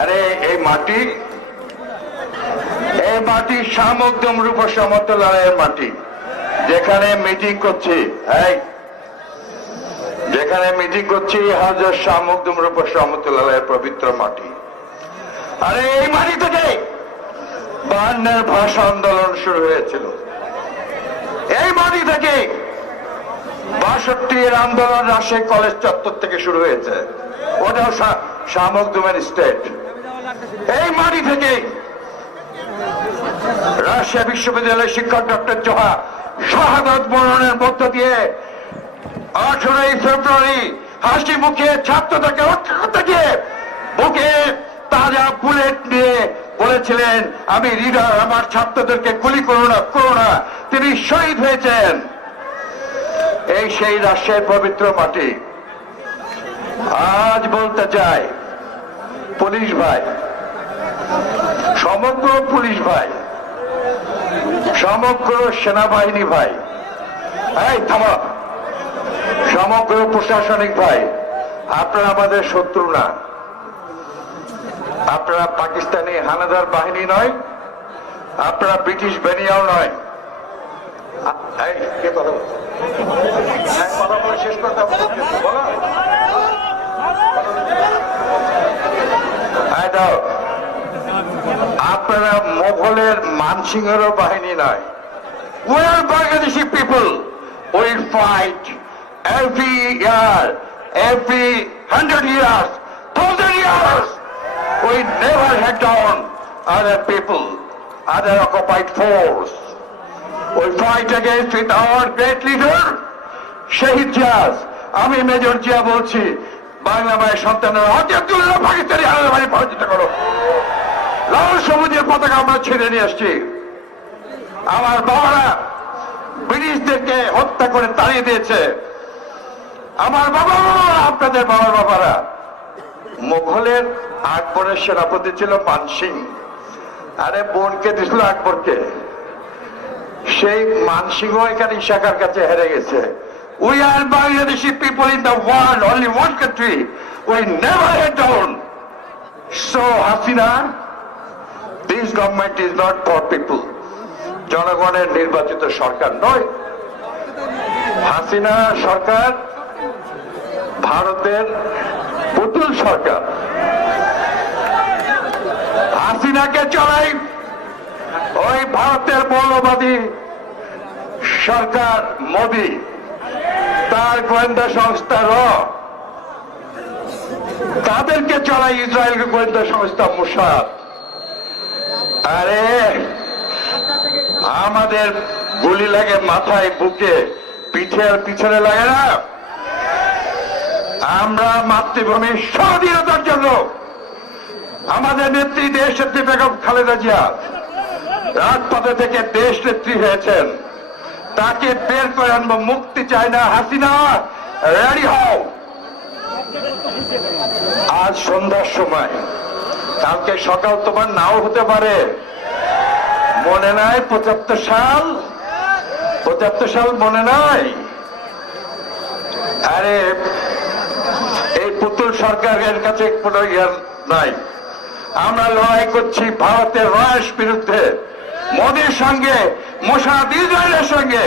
আরে এই মাটি শামুকদম রূপ সমতলার মাটি, যেখানে মিটিং করছি, যেখানে মিটিং করছি হাজার শামুকদম রূপ সমতলার পবিত্র মাটি। আরে এই মাটি থেকে 52 ভাষা আন্দোলন শুরু হয়েছিল। এই মাটি থেকে 62 আন্দোলন রাজশাহী কলেজ চত্বর থেকে শুরু হয়েছে, ওটাও শামুকদমের স্টেট। এই মাটি থেকে রাজশাহী বিশ্ববিদ্যালয়ের শিক্ষক ডক্টর জোহা শাহাদাত বরণের মধ্য দিয়ে 18 ফেব্রুয়ারি হাসি মুখে ছাত্রদেরকে রক্ষা করতে গিয়ে বুকে তাজা বুলেট নিয়ে বলেছিলেন আমি লিডার, আমার ছাত্রদেরকে গুলি করো না। তিনি শহীদ হয়েছেন। এই সেই রাজশাহীর পবিত্র মাটি। আজ বলতে চাই পুলিশ ভাই, সমগ্র পুলিশ ভাই, সমগ্র সেনাবাহিনী ভাই, এই থামা, সমগ্র প্রশাসনিক ভাই, আপনারা আমাদের শত্রু না, আপনারা পাকিস্তানি হানাদার বাহিনী নয়, আপনারা ব্রিটিশ বাহিনীও নয়। এই, কে কথা বলছে? হ্যাঁ, কথা বলে শেষ করতে হবে। বলো। এই দাও। আপনারা মোগলের মানসিংহেরও বাহিনী নয়। We are Bangladeshi people. We fight every year, every 100 years, 1,000 years. We never head down other people, other occupied force. We fight against with our great leader, শহীদ জিয়াস। আমি মেজর জিয়া বলছি, বাংলা মায়ের সন্তানের হজরতুল্লাহ পাকিস্তানি হানাদার বাহিনী পরাজিত করো। লাল সবুজের পতাকা আমরা ছেড়ে নিয়ে আসছি। আমার বাবারা ব্রিটিশদেরকে হত্যা করে তাড়িয়ে দিয়েছে। আমার বাবা, আপনাদের বাবার বাবারা। মোগলের আকবরের সেনাপতি ছিল মানসিং। আরে বোনকে দিছিল আকবরকে। সেই মানসিংহ এখানে ইশাকার কাছে হেরে গেছে। We are Bangladeshi people in the world, only one country. We never head down. So Hasina, this government is not for people. জনগণের নির্বাচিত সরকার নয়। হাসিনা সরকার ভারতের পুতুল সরকার। হাসিনাকে চলাই ওই ভারতের মৌলবাদী সরকার মোদী, তার গোয়েন্দা সংস্থা তাদেরকে চলাই ইসরায়েল গোয়েন্দা সংস্থা মোসাদ। আরে আমাদের গুলি লাগে মাথায়, বুকে, পিঠে আর পিছনে লাগে না। আমরা মাতৃভূমির স্বাধীনতার জন্য আমাদের নেত্রী দেশ নেত্রী বেগম খালেদা জিয়া রাজপথে থেকে দেশ নেত্রী হয়েছেন, তাকে বের করে আনবো। মুক্তি চায় না হাসিনা, রেডি হও। আজ সন্ধ্যার সময়, কালকে সকাল তোমার নাও হতে পারে, মনে নাই 75 সাল? 75 সাল মনে নাই? আরে এই পুতুল সরকারের কাছে কোনো জ্ঞান নাই। আমরা লড়াই করছি ভারতের রয়েস বিরুদ্ধে, মোদীর সঙ্গে, মোসাদ ইসরায়েলের সঙ্গে।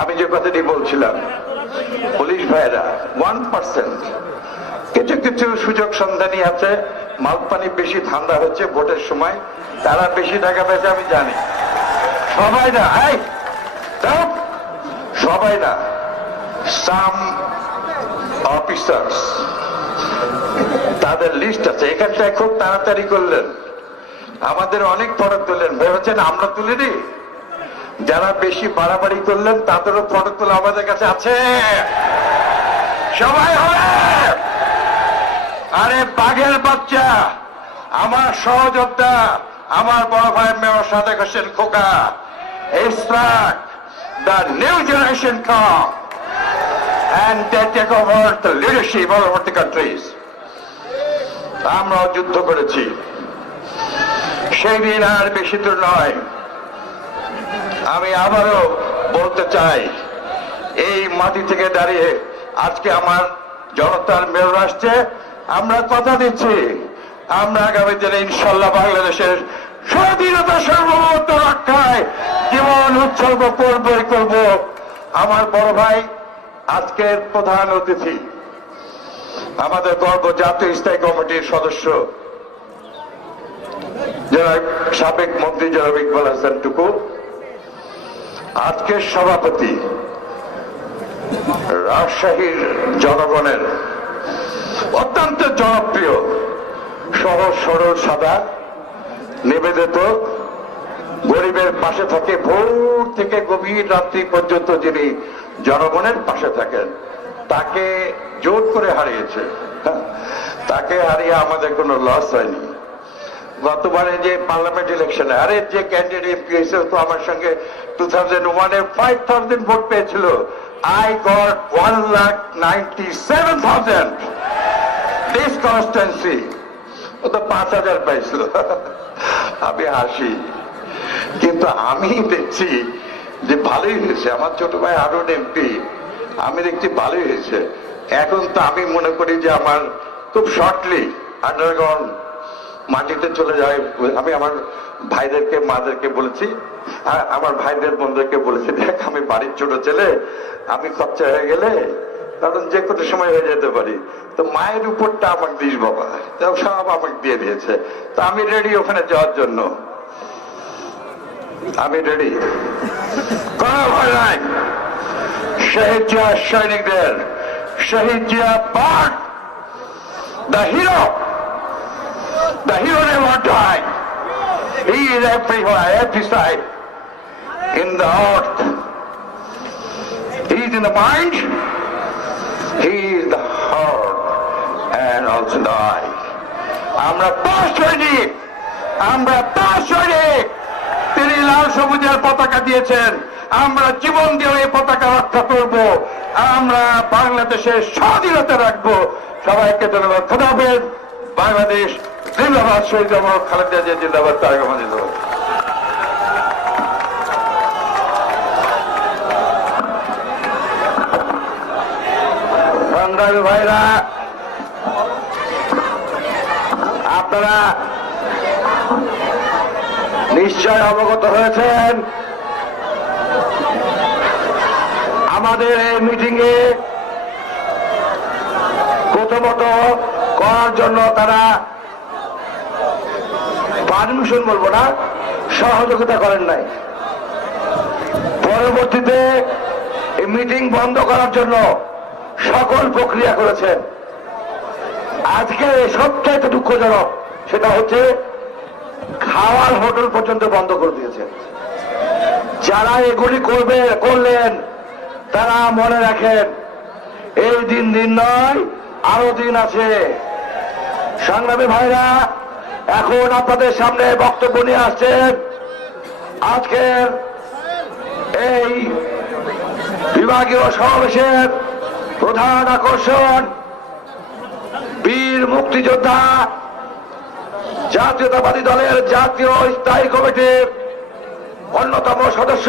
আমি যে কথাটি বলছিলাম, পুলিশ ভাইরা 1%, কিছু কিছু সুযোগ সন্ধানী আছে, মালপানি বেশি ঠান্ডা হচ্ছে ভোটের সময়, তারা বেশি টাকা পেয়েছে আমি জানি। সবাই না, সবাই না, সাম অফিসার্স, তাদের লিস্ট আছে। এখানটায় খুব তাড়াতাড়ি করলেন, আমাদের অনেক ফটো তুললেন, ভেবেছেন আমরা তুলিনি? যারা বেশি বাড়াবাড়ি করলেন তাদেরও ফটো তোলা আমাদের কাছে আছে। সবাই হবে। আরে বাঘের বাচ্চা, আমার সহযোদ্ধা, আমার বড় ভাই mayor Sadek Hossain Khoka, Ishraque, the new generation come and they take over the leadership all over the countries. আমরাও যুদ্ধ করেছি, সেই দিন আর বেশি দূর নয়। আমি আবারও বলতে চাই, এই মাটি থেকে দাঁড়িয়ে আজকে আমার জনতার মেয়র আসছে, আমরা কথা দিচ্ছি, আমরা আগামী দিনে ইনশাল্লাহ বাংলাদেশের স্বাধীনতা সার্বভৌমত্ব রক্ষায় জীবন উৎসর্গ করব। আমার বড় ভাই আজকের প্রধান অতিথি, আমাদের গর্ব জাতীয় স্থায়ী কমিটির সদস্য যারা সাবেক মন্ত্রী জনাব ইকবাল হাসান টুকু, আজকের সভাপতি রাজশাহীর জনগণের অত্যন্ত জনপ্রিয়, সহজ সরল সাদা নিবেদিত, গরিবের পাশে থাকে, ভোর থেকে গভীর রাত্রি পর্যন্ত যিনি জনগণের পাশে থাকেন, তাকে জোর করে হারিয়েছে। তাকে হারিয়ে আমাদের কোনো লস হয়নি। গতবারে যে পার্লামেন্ট ইলেকশনে আরে যে ক্যান্ডিডেট এমপি হয়েছে তো আমার সঙ্গে 2001-এ 5,000 ভোট পেয়েছিল। I got 1,97,000 this constituency। ও তো 5,000 পাইছিল। আমি হাসি, কিন্তু আমি দেখছি যে ভালোই হয়েছে। আমার ছোট ভাই আরুন এমপি, আমি দেখছি ভালোই হয়েছে। এখন তো আমি মনে করি যে আমার খুব শর্টলি আন্ডারগ্রাউন্ড মাটিতে চলে যায়। আমি আমার ভাইদেরকে মাদেরকে বলেছি, আমার ভাইদের বন্ধুদেরকে বলেছি, দেখ আমি বাড়ির ছোট ছেলে, আমি খরচা হয়ে গেলে কারণ যে কোনো সময় হয়ে যেতে পারি, তো মায়ের উপরটা আমাকে দিস বাবা, সব আমাকে দিয়ে দিয়েছে। তো আমি রেডি ওখানে যাওয়ার জন্য, আমি রেডি। কোনো ভয় নাই, শহীদ জিয়া সৈনিকদের, Shaheed Zia part the hero never died. He is everywhere, every side in the earth. He is in the mind, he is the heart and also the eye. আমরা পাশ সৈনিক, আমরা পাশ সৈনিক। তিনি লাল সবুজের পতাকা দিয়েছেন, আমরা জীবন দিয়ে এই পতাকা রক্ষা করব, আমরা বাংলাদেশের স্বাধীনতা রাখবো। সবাইকে ধন্যবাদ। খোদা হাফেজ। বাংলাদেশ জিন্দাবাদ। শহীদ খালেদা জিয়া জিন্দাবাদ। তারেক রহমান জিন্দাবাদ। সংগ্রামী ভাইরা, আপনারা নিশ্চয় অবগত হয়েছেন আমাদের এই মিটিংয়ে প্রথমত করার জন্য তারা পারমিশন বলবো না, সহযোগিতা করেন নাই। পরবর্তীতে এই মিটিং বন্ধ করার জন্য সকল প্রক্রিয়া করেছেন। আজকে সবচাইতে দুঃখজনক সেটা হচ্ছে খাওয়ার হোটেল পর্যন্ত বন্ধ করে দিয়েছে। যারা এগুলি করলেন তারা মনে রাখেন, এই দিন নয়, আরো দিন আছে। সংগ্রামী ভাইরা, এখন আপনাদের সামনে বক্তব্য নিয়ে আসছেন আজকের এই বিভাগীয় সমাবেশের প্রধান আকর্ষণ, বীর মুক্তিযোদ্ধা জাতীয়তাবাদী দলের জাতীয় স্থায়ী কমিটির অন্যতম সদস্য,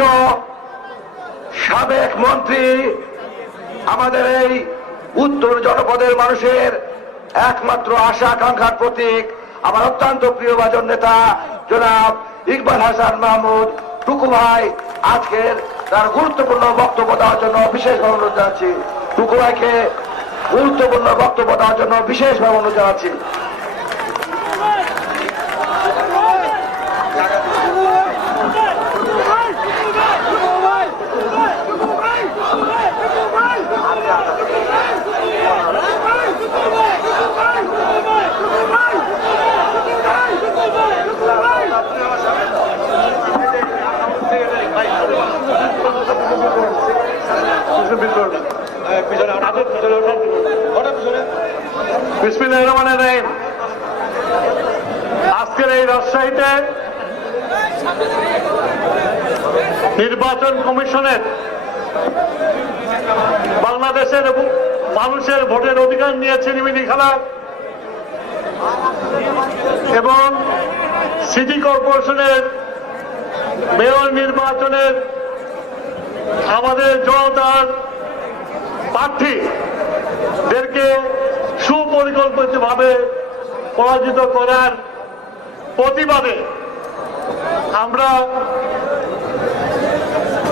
সাবেক মন্ত্রী, আমাদের এই উত্তর জনপদের মানুষের একমাত্র আশা আকাঙ্ক্ষার প্রতীক, আমার অত্যন্ত প্রিয়ভাজন নেতা জনাব ইকবাল হাসান মাহমুদ টুকু ভাই আজকের তার গুরুত্বপূর্ণ বক্তব্য দেওয়ার জন্য বিশেষভাবে অনুরোধ জানাচ্ছি। টুকু ভাইকে গুরুত্বপূর্ণ বক্তব্য দেওয়ার জন্য বিশেষভাবে অনুরোধ জানাচ্ছি। বিসমিল্লাহির রহমানির রহিম। আজকের এই রাজশাহীতে নির্বাচন কমিশনের বাংলাদেশের মানুষের ভোটের অধিকার নিয়ে ছিনিমিনি খেলা এবং সিটি কর্পোরেশনের মেয়র নির্বাচনের আমাদের জনতার প্রার্থীদেরকে সুপরিকল্পিতভাবে পরাজিত করার প্রতিবাদে আমরা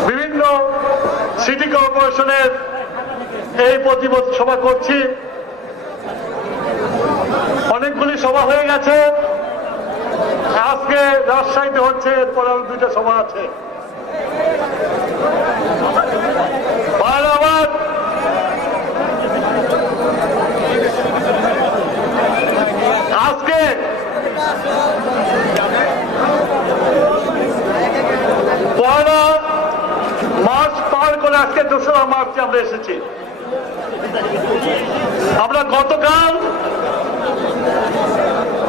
বিভিন্ন সিটি কর্পোরেশনের এই প্রতিবাদ সভা করছি। অনেকগুলি সভা হয়ে গেছে, আজকে রাজশাহীতে হচ্ছে, এরপরে আরো 2টা সভা আছে। আজকে পয়লা মার্চ পার করে আজকে 2রা মার্চে আমরা এসেছি। আমরা গতকাল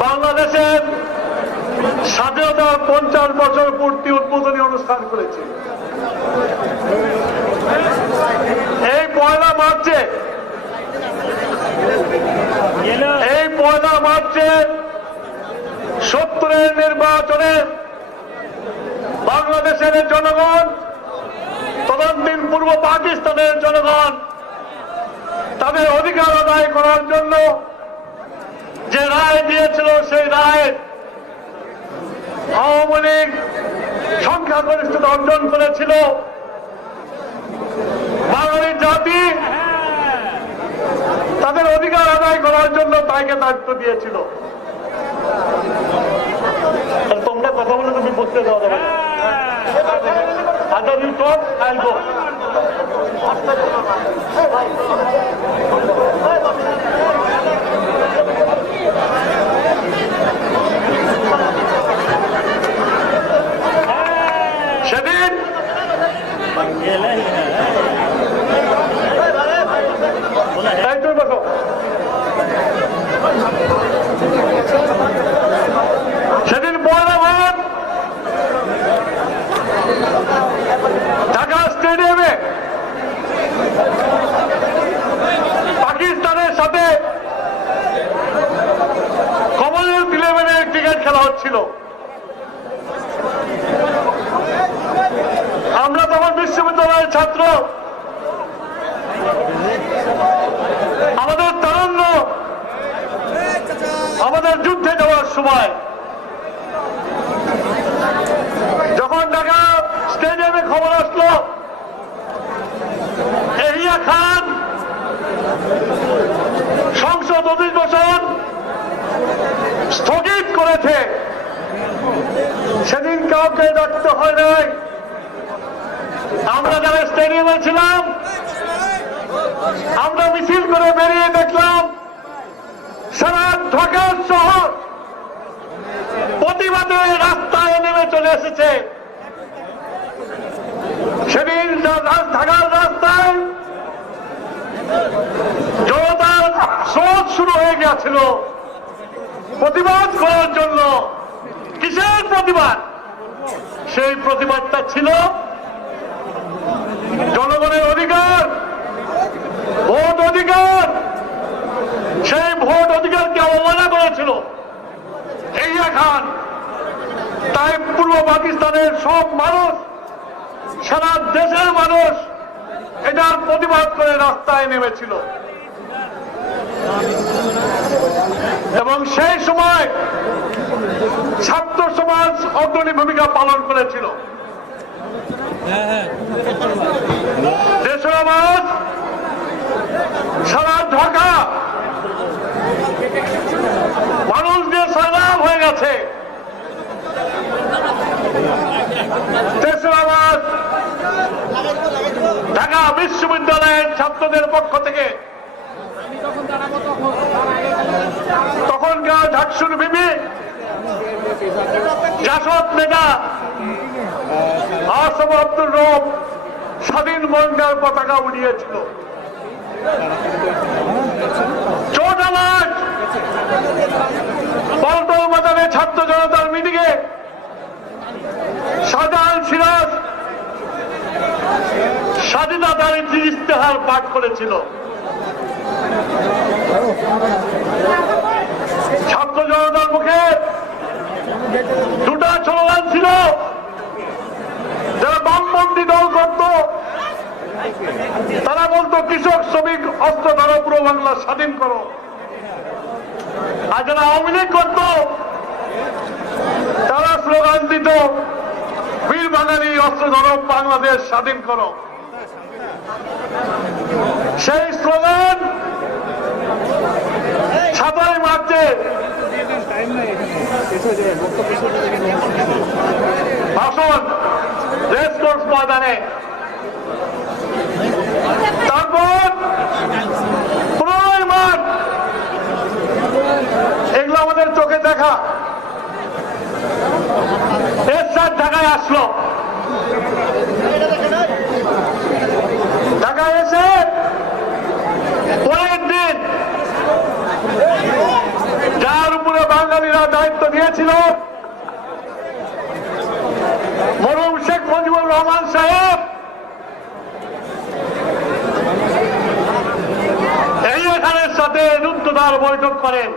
বাংলাদেশের স্বাধীনতার 50 বছর পূর্তি উদ্বোধনী অনুষ্ঠান করেছি। এই পয়লা মার্চে 70-এর নির্বাচনে বাংলাদেশের জনগণ, তদন্তিন পূর্ব পাকিস্তানের জনগণ তাদের অধিকার আদায় করার জন্য যে রায় দিয়েছিল সেই রায় আওয়ামী লীগ সংখ্যাগরিষ্ঠতা অর্জন করেছিল। বাঙালি জাতি তাদের অধিকার আদায় করার জন্য তাকে দায়িত্ব দিয়েছিল। তোমরা কথা বলে তুমি বুঝতে দেওয়া যাবে না। Other you talk I go. সেদিন সেদিন পয়লা মার্চ ঢাকা স্টেডিয়ামে পাকিস্তানের সাথে কমনওয়েলথ 11-এর ক্রিকেট খেলা হচ্ছিল। আমরা তখন বিশ্ববিদ্যালয়ের ছাত্র, আমাদের তারুণ্য, আমাদের যুদ্ধে যাওয়ার সময় যখন ঢাকা স্টেডিয়ামে খবর আসলো এহিয়া খান সংসদ অধিবেশন স্থগিত করেছে, সেদিন কাউকে ডাকতে হয় নাই। আমরা যারা স্টেডিয়ামে ছিলাম আমরা মিছিল করে বেরিয়ে দেখলাম সারা ঢাকা শহর প্রতিবাদে রাস্তায় নেমে চলে এসেছে। সেদিন ঢাকার রাস্তায় জনতার স্রোত শুরু হয়ে গিয়েছিল প্রতিবাদ করার জন্য। কিসের প্রতিবাদ? সেই প্রতিবাদটা ছিল জনগণের অধিকার, ভোট অধিকার। সেই ভোট অধিকারকে অবমাননা করেছিল এহিয়া খান। তাই পূর্ব পাকিস্তানের সব মানুষ, সারা দেশের মানুষ এটার প্রতিবাদ করে রাস্তায় নেমেছিল। এবং সেই সময় ছাত্র সমাজ অগ্রণী ভূমিকা পালন করেছিল। দেশের মানুষ সারা ঢাকা মানুষদের সয়লাভ হয়ে গেছে। দেশের আওয়াজ ঢাকা বিশ্ববিদ্যালয়ের ছাত্রদের পক্ষ থেকে তখনকার ঢাকসুর বিবি জাসদ নেতা আসম আব্দুর রব স্বাধীন বাংলার পতাকা উড়িয়েছিল। চোটালাট পল্টন বাজারে ছাত্র জনতার মিটিংয়ে শাহজাহান সিরাজ স্বাধীনতার ইস্তেহার পাঠ করেছিল। ছাত্র জনতার মুখে দুটা স্লোগান ছিল। যারা বামপন্থী দল করত তারা বলতো কৃষক শ্রমিক অস্ত্র ধরো, পুরো বাংলা স্বাধীন করো। আর যারা আওয়ামী লীগ করত তারা স্লোগান দিত বীর বাঙালি অস্ত্র ধরো, বাংলাদেশ স্বাধীন করো। সেই স্লোগান 7 মার্চে ভাষণ রেসকোর্স ময়দানে, তারপর 15 মার্চ, এগুলো আমাদের চোখে দেখা। এরশাদ ঢাকায় আসলো। ঢাকায় এসে পরের দিন যার উপরে বাঙালিরা দায়িত্ব দিয়েছিল মরহুম শেখ মুজিবুর রহমান সাহেব, এহিয়া খানের সাথে রুদ্ধদ্বার বৈঠক করেন।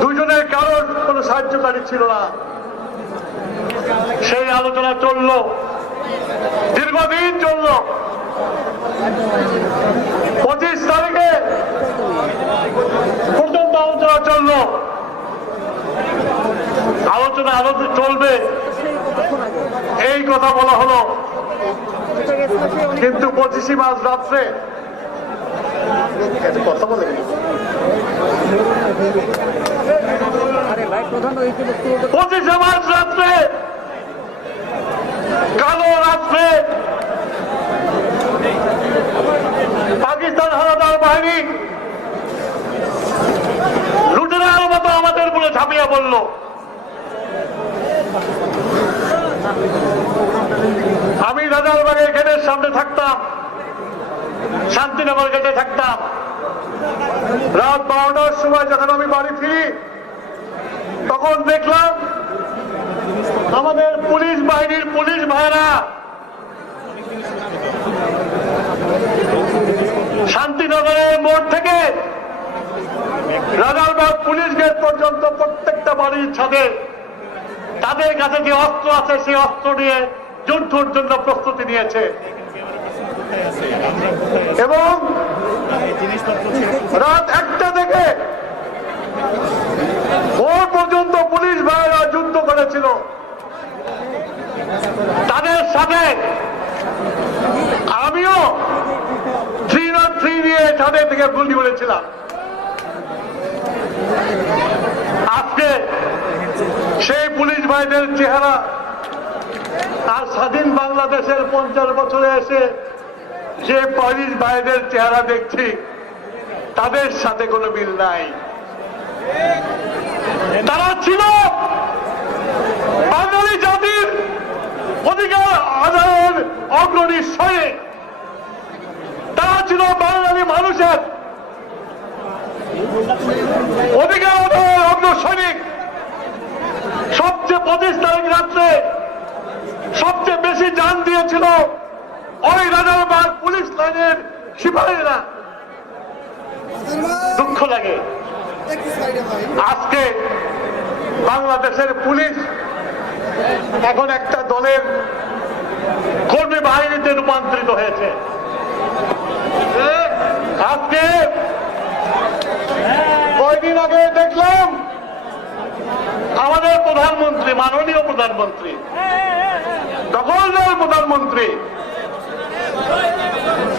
দুজনের কারোর কোন সাহায্যকারী ছিল না। সেই আলোচনা চলল, দীর্ঘদিন চলল। এই কথা বলা হলো, কিন্তু 25 মার্চ রাত্রে কথা বলে 25 মার্চ রাত্রে, কালো রাত্রে পাকিস্তান হানাদার বাহিনী লুটেরার মতো আমাদের উপরে ঝাঁপিয়ে পড়ল। আমি রাজারবাগের গেটের সামনে থাকতাম, শান্তিনগর গেটে থাকতাম। রাত 12টার সময় যখন আমি বাড়ি ফিরি, তখন দেখলাম আমাদের পুলিশ বাহিনীর পুলিশ ভাইরা শান্তিনগরের মোড় থেকে রাজারবাগ পুলিশ গেট পর্যন্ত প্রত্যেকটা বাড়ির ছাদে তাদের কাছে যে অস্ত্র আছে সেই অস্ত্র নিয়ে যুদ্ধের জন্য প্রস্তুতি নিয়েছে। এবং রাত 1টা থেকে ভোর পর্যন্ত পুলিশ ভাইরা যুদ্ধ করেছিল। তাদের সাথে আমিও 303 নিয়ে ছাদের থেকে গুলি করেছিলাম। আজকে সেই পুলিশ ভাইদের চেহারা আর স্বাধীন বাংলাদেশের 50 বছরে এসে যে পুলিশ ভাইদের চেহারা দেখছি, তাদের সাথে কোনো মিল নাই। তারা ছিল বাঙালি জাতির অধিকার আদায়ের অগ্রণী সৈনিক। তারা ছিল বাঙালি মানুষের অধিকার আদায়ের অগ্র সৈনিক। সবচেয়ে 25 তারিখ রাত্রে সবচেয়ে বেশি জান দিয়েছিল ওই রাজারবাগ পুলিশ লাইনের সিপাহীরা। দুঃখ লাগে আজকে বাংলাদেশের পুলিশ এখন একটা দলের কর্মী বাহিনীতে রূপান্তরিত হয়েছে। আজকে কয়েকদিন আগে দেখলাম আমাদের প্রধানমন্ত্রী, মাননীয় প্রধানমন্ত্রী, দখলদার প্রধানমন্ত্রী,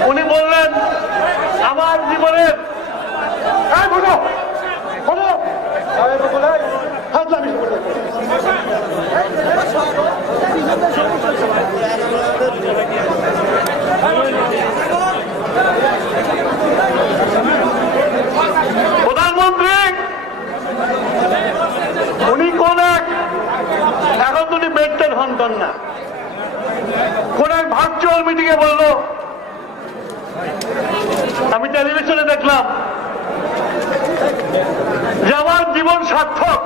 উনি বললেন আমার জীবনের প্রধানমন্ত্রী উনি কোন এখন উনি মেনটেন হন না, কোন এক ভার্চুয়াল মিটিং এ বলল, আমি টেলিভিশনে দেখলাম যে আমার জীবন সার্থক,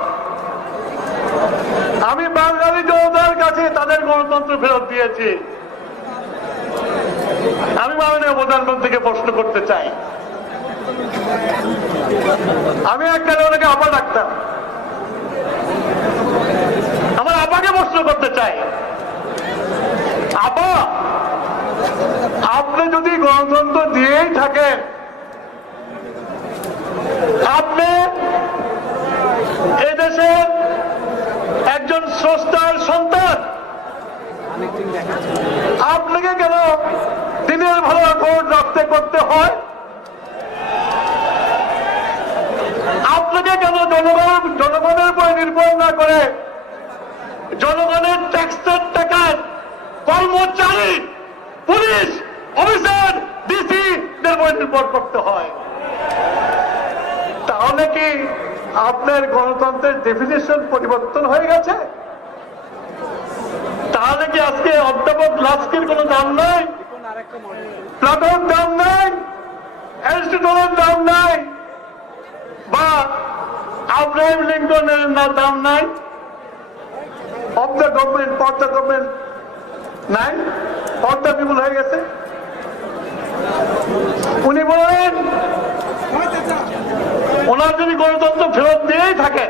আমি বাঙালি জনতার কাছে তাদের গণতন্ত্র ফেরত দিয়েছি। আমি মাননীয় প্রধানমন্ত্রীকে প্রশ্ন করতে চাই, আমি এককালে ওনাকে আপা ডাকতাম, আমার আপাকে প্রশ্ন করতে চাই, আপা আপনি যদি গণতন্ত্র দিয়েই থাকেন, আপনি এদেশে একজন স্রষ্টার সন্তান, আপনাকে কেন দিনের ভালো ভোট রক্তে করতে হয়? আপনাকে কেন জনগণের উপর নির্ভর না করে জনগণের ট্যাক্সের টাকায় কর্মচারী, পুলিশ অফিসার, ডিসি দের উপর নির্ভর করতে হয়? তাহলে কি আপনার গণতন্ত্রের ডেফিনিশন পরিবর্তন হয়ে গেছে? তাহলে কি আজকে অধ্যাপক লাস্কির কোনো দাম নাই, প্লাটোর দাম নাই, অ্যারিস্টটলের দাম নাই, বা আব্রাহাম লিঙ্কনের দাম নাই? Of the government, for the government নাই, ফর দ্য পিপুল হয়ে গেছে। উনি বলেন ওনার যদি গণতন্ত্র ফেরত দিয়েই থাকে,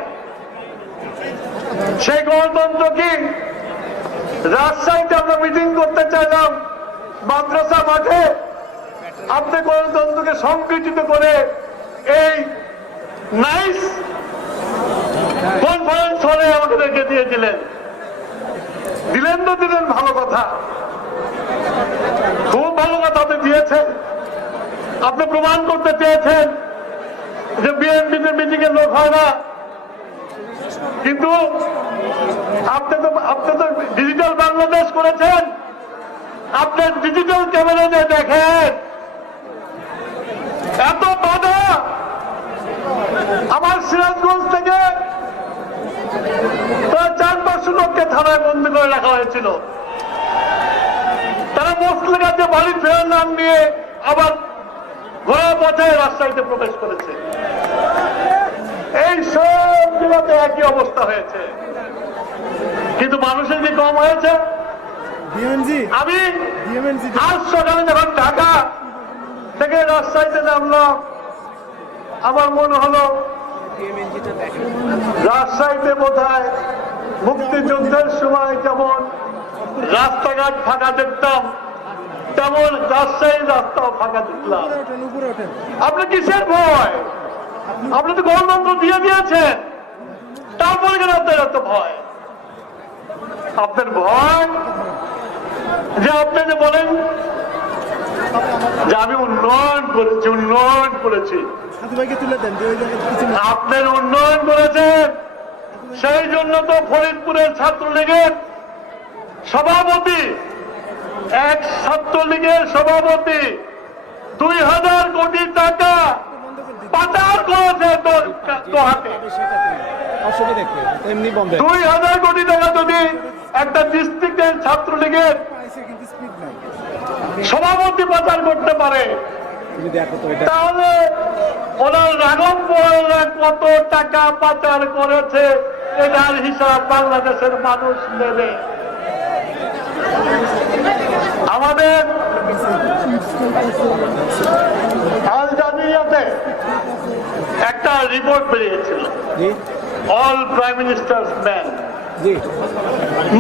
সেই গণতন্ত্র কি রাজশাহীতে আমরা মিটিং করতে চাইলাম মাদ্রাসা মাঠে, আপনি গণতন্ত্রকে সংকুচিত করে এই নাইস কনফারেন্স হলে আমাদেরকে দিয়ে দিলেন। দিলেন তো দিলেন ভালো কথা, খুব ভালো কথা আপনি দিয়েছেন। আপনি প্রমাণ করতে চেয়েছেন যে বিএনপিতে মিটিং এর লোক হয় না, কিন্তু আপনি তো ডিজিটাল বাংলাদেশ করেছেন। আপনি ডিজিটাল ক্যামেরা দিয়ে দেখেন এত বাধা। আমার সিরাজগঞ্জ থেকে প্রায় 400-500 লোককে থানায় বন্দি করে রাখা হয়েছিল। তারা মুসলিমগঞ্জে বাড়ি ফেরার নাম নিয়ে আবার ঘোড়া পথে রাজশাহীতে প্রবেশ করেছে। এই সবগুলোতে একই অবস্থা হয়েছে, কিন্তু মানুষের কি কম হয়েছে? আমি আজ সকালে যখন ঢাকা থেকে রাজশাহীতে নামলাম, আমার মনে হলো রাজশাহীতে বোধহয় মুক্তিযুদ্ধের সময় যেমন রাস্তাঘাট ফাঁকা দেখতাম, তেমন রাজশাহীর রাস্তাও ফাঁকা দেখলাম। আপনি কিসের ভয়? আপনি তো গণতন্ত্র দিয়ে দিয়েছেন, তারপরে কেন আপনার এত ভয়? আপনার ভয় যে আপনি যে বলেন যে আমি উন্নয়ন করেছি। আপনার উন্নয়ন করেছেন, সেই জন্য তো ফরিদপুরের ছাত্রলীগের সভাপতি, এক ছাত্রলীগের সভাপতি 2000 কোটি টাকা পাচার করেছে দোহাতে। 2000 কোটি টাকা যদি একটা ডিস্ট্রিক্টের ছাত্রলীগের সভাপতি পাচার করতে পারে, তাহলে ওনার রাঘব বোয়ালরা কত টাকা পাচার করেছে এটার হিসাব বাংলাদেশের মানুষ নেবে। আমাদের আল জাজিরাতে একটা রিপোর্ট বেরিয়েছিল, অল প্রাইম মিনিস্টার্স ম্যান।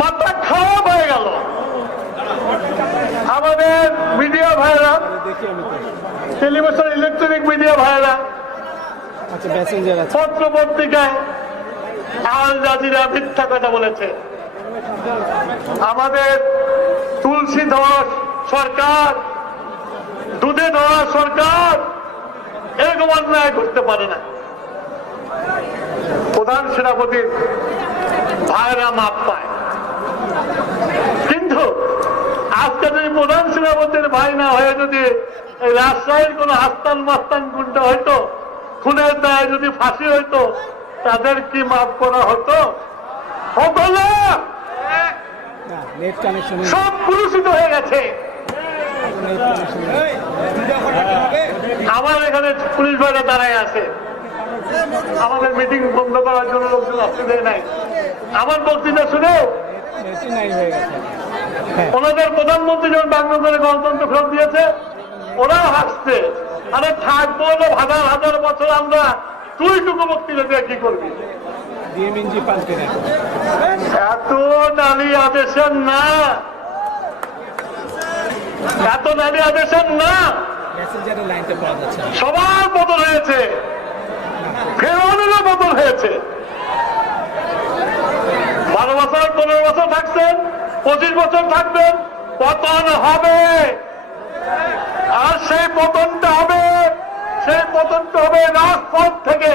মাথা খারাপ হয়ে গেল। আমাদের মিডিয়া ভাইরা, টেলিভিশন ইলেকট্রনিক মিডিয়া ভাইরা, পত্র পত্রিকায় আল জাজিরা মিথ্যা কথা বলেছে। আমাদের তুলসী ধরা সরকার, দুধে ধরা সরকার এরকম অন্যায় করতে পারে না। প্রধান সেনাপতির ভাইরা মাপ পায়, কিন্তু আজকে যদি প্রধান সেনাপতির ভাই না হয়ে যদি এই রাজশাহীর কোন হাস্তান মাস্তান গুন্ডা হইতো, খুনের দায় যদি ফাঁসি হইতো, তাদের কি মাফ করা হতো? হতো না। সব পুরুষিত হয়ে গেছে। আমার এখানে পুলিশ ভাইরা দাঁড়ায় আছে, আমাদের মিটিং বন্ধ করার জন্য লোকজন আসতে দেয় নাই। আমার বক্তৃতা শুনেও ওনাদের প্রধানমন্ত্রী যখন বাংলাদেশে গণতন্ত্র ফেরত দিয়েছে, ওরাও হাসছে। আরে থাকবো না হাজার হাজার বছর আমরা, তুই টুকু বক্তৃতা দিয়ে কি করবি? এত নারী আদেশের না, এত নারী আদেশের না, সবার বদল হয়েছে, ফেরাউনেরও বদল হয়েছে। 12 বছর 15 বছর থাকছেন, 25 বছর থাকবেন, পতন হবে। আর সেই পতনটা হবে রাজপথ থেকে।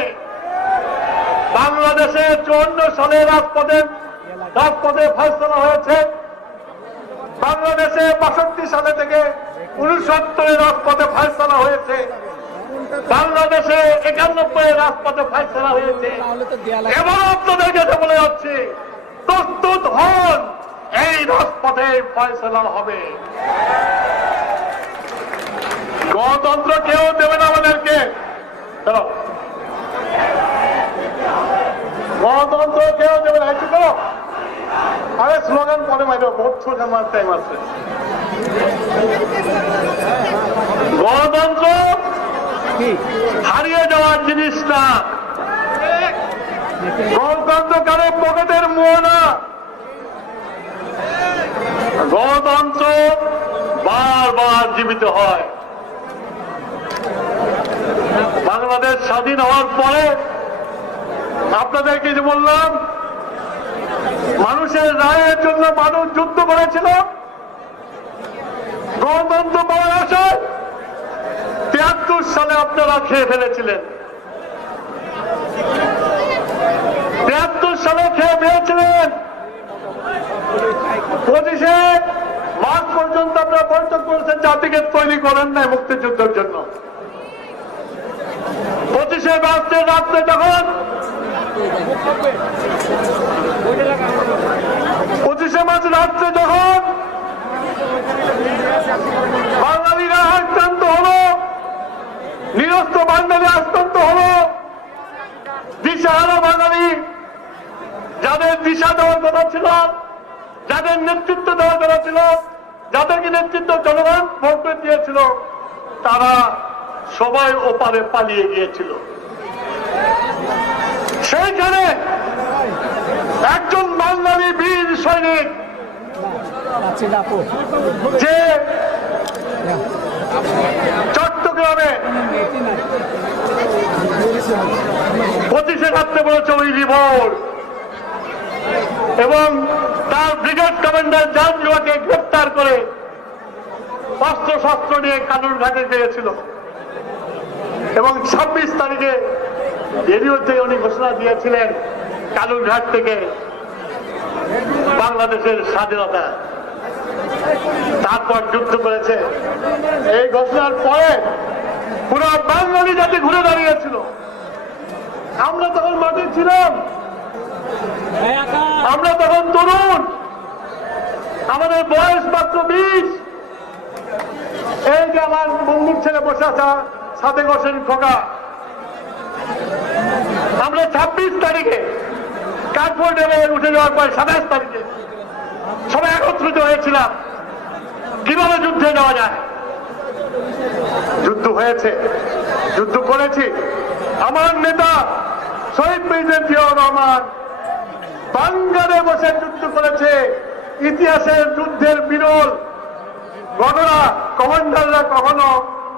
বাংলাদেশে 54 সালে রাজপথে ফয়সালা হয়েছে। বাংলাদেশে 62 সালে থেকে 69 রাজপথে ফয়সালা হয়েছে। বাংলাদেশে 91 রাজপথে ফয়সালা হয়েছে। এবার আপনাদের কাছে বলে যাচ্ছি, প্রস্তুত হন, এই রাজপথে ফয়সালা হবে। গণতন্ত্র কেউ দেবে না আমাদেরকে। গণতন্ত্র কেউ দেবে না। আরে স্লোগান পরে মারবে, ভোট স্লোগান মার টাইম আছে। গণতন্ত্র হারিয়ে যাওয়ার জিনিস না। গণতন্ত্র কারো পকেটের মোহ না। গণতন্ত্র বারবার জীবিত হয়। বাংলাদেশ স্বাধীন হওয়ার পরে আপনাদেরকে যে বললাম মানুষের রায়ের জন্য মানুষ যুদ্ধ করেছিল, গণতন্ত্র পাওয়ার আশায় 73 সালে আপনারা খেয়ে ফেলেছিলেন। 73 সালে খেয়ে ফেলেছিলেন। 25শে মার্চ পর্যন্ত আপনারা বৈঠক করেছেন, জাতিকে তৈরি করেন নাই মুক্তিযুদ্ধের জন্য। 25শে মার্চের রাত্রে যখন 25শে মার্চ রাত্রে যখন বাঙালিরা আক্রান্ত হলো, নিরস্ত্র বাঙালি আক্রান্ত হলো, দিশাহারা বাঙালি, যাদের দিশা দেওয়ার কথা ছিল, যাদের নেতৃত্ব দেওয়ার কথা ছিল, যাদেরকে নেতৃত্ব জনগণ ভোট দিয়েছিল, তারা সবাই ওপারে পালিয়ে গিয়েছিল। সেইখানে একজন বাঙালি বীর সৈনিক যে চট্টগ্রামে 25শে রাত্রে বলেছে ওই রিভোল্ট, এবং তার ব্রিগেড কমান্ডার জাহাঙ্গীরকে গ্রেফতার করে অস্ত্র শস্ত্র নিয়ে কালুরঘাটে গিয়েছিল, এবং 26 তারিখে রেডিওতে উনি ঘোষণা দিয়েছিলেন কালুরঘাট থেকে বাংলাদেশের স্বাধীনতা। তারপর যুদ্ধ করেছে। এই ঘোষণার পরে পুরো বাঙালি জাতি ঘুরে দাঁড়িয়েছিল। আমরা তখন মাঠে ছিলাম, আমরা তখন তরুণ, আমাদের বয়স মাত্র 20। এই যে আমার বন্ধুর ছেলে বসে আছে সাদেক হোসেন খোকা, আমরা 26 তারিখে কাঠফোর্ট উঠে যাওয়ার পর 27 তারিখে সবাই একত্রিত হয়েছিলাম কিভাবে যুদ্ধে যাওয়া যায়। যুদ্ধ হয়েছে, যুদ্ধ করেছি। আমার নেতা শহীদ প্রেসিডেন্ট জিয়াউর রহমান বাঙ্গারে বসে যুদ্ধ করেছে। ইতিহাসের যুদ্ধের বিরল ঘটনা। কমান্ডাররা কখনো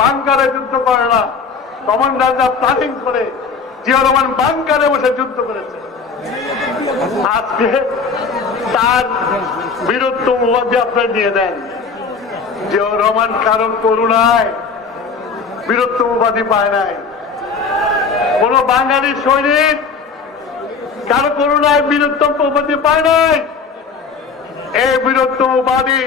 বাঙ্গারে যুদ্ধ করে না, কমান্ডাররা প্ল্যানিং করে। জিয়াউর রহমান বাঙ্গারে বসে যুদ্ধ করেছে। আজকে তার বীরত্ব উপাধি আপনার নিয়ে দেন। জিয়াউর রহমান কারণ করুণায় বীরত্ব উপাধি পায় নাই। কোন বাঙালি সৈনিক কারো করুণায় বীরত্ব উপাধি পায় নাই। এই বীরত্ব উপাধি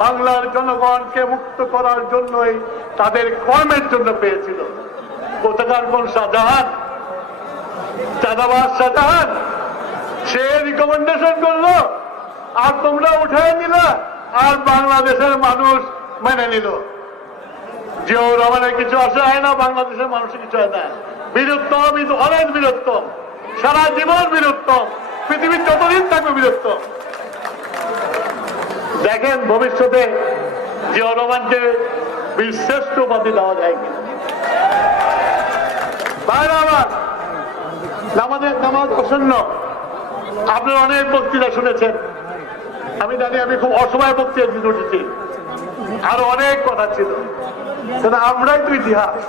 বাংলার জনগণকে মুক্ত করার জন্যই, তাদের কর্মের জন্য পেয়েছিল। কোথাকার কোন শাহজাহান, চাঁদাবাজ শাহজাহান, সে রিকমেন্ডেশন করলো আর তোমরা উঠে নিলা, আর বাংলাদেশের মানুষ মেনে নিল। জিয়াউর রহমানের কিছু আসে হয় না, বাংলাদেশের মানুষের কিছু হয় না। বীরত্তম, অনেক বীরত্তম, সারা জীবন বীরত্তম, পৃথিবীর যতদিন থাকবে বীরত্তম। দেখেন ভবিষ্যতে জিয়াউর রহমানকে বীরশ্রেষ্ঠ উপাধি দেওয়া যায় কিনা। বাইরে আবার আমাদের নামাজ প্রসন্ন। আপনারা অনেক বক্তৃতা শুনেছেন, আমি জানি আমি খুব অসময় বক্তৃতা দিতে উঠেছি, আরো অনেক কথা ছিল, কিন্তু আমরাই তো ইতিহাস।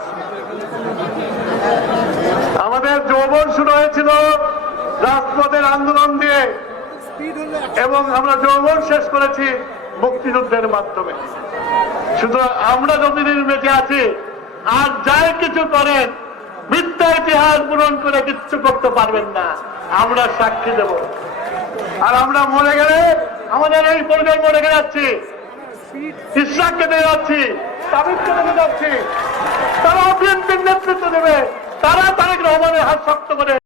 আমাদের যৌবন শুরু হয়েছিল রাজপথের আন্দোলন দিয়ে, এবং আমরা যৌবন শেষ করেছি মুক্তিযুদ্ধের মাধ্যমে। সুতরাং আমরা যতদিন বেঁচে আছি, আর যাই কিছু করেন মিথ্যা ইতিহাস পূরণ করে কিচ্ছু করতে পারবেন না। আমরা সাক্ষী দেব। আর আমরা মরে গেলে আমাদের এই প্রজন্ম রেখে যাচ্ছি, ইসলামকে দিয়ে যাচ্ছি, তাবিজকে দিয়ে যাচ্ছি, তারা বিএনপির নেতৃত্ব দেবে, তারা তারেক রহমানের হাত শক্ত করে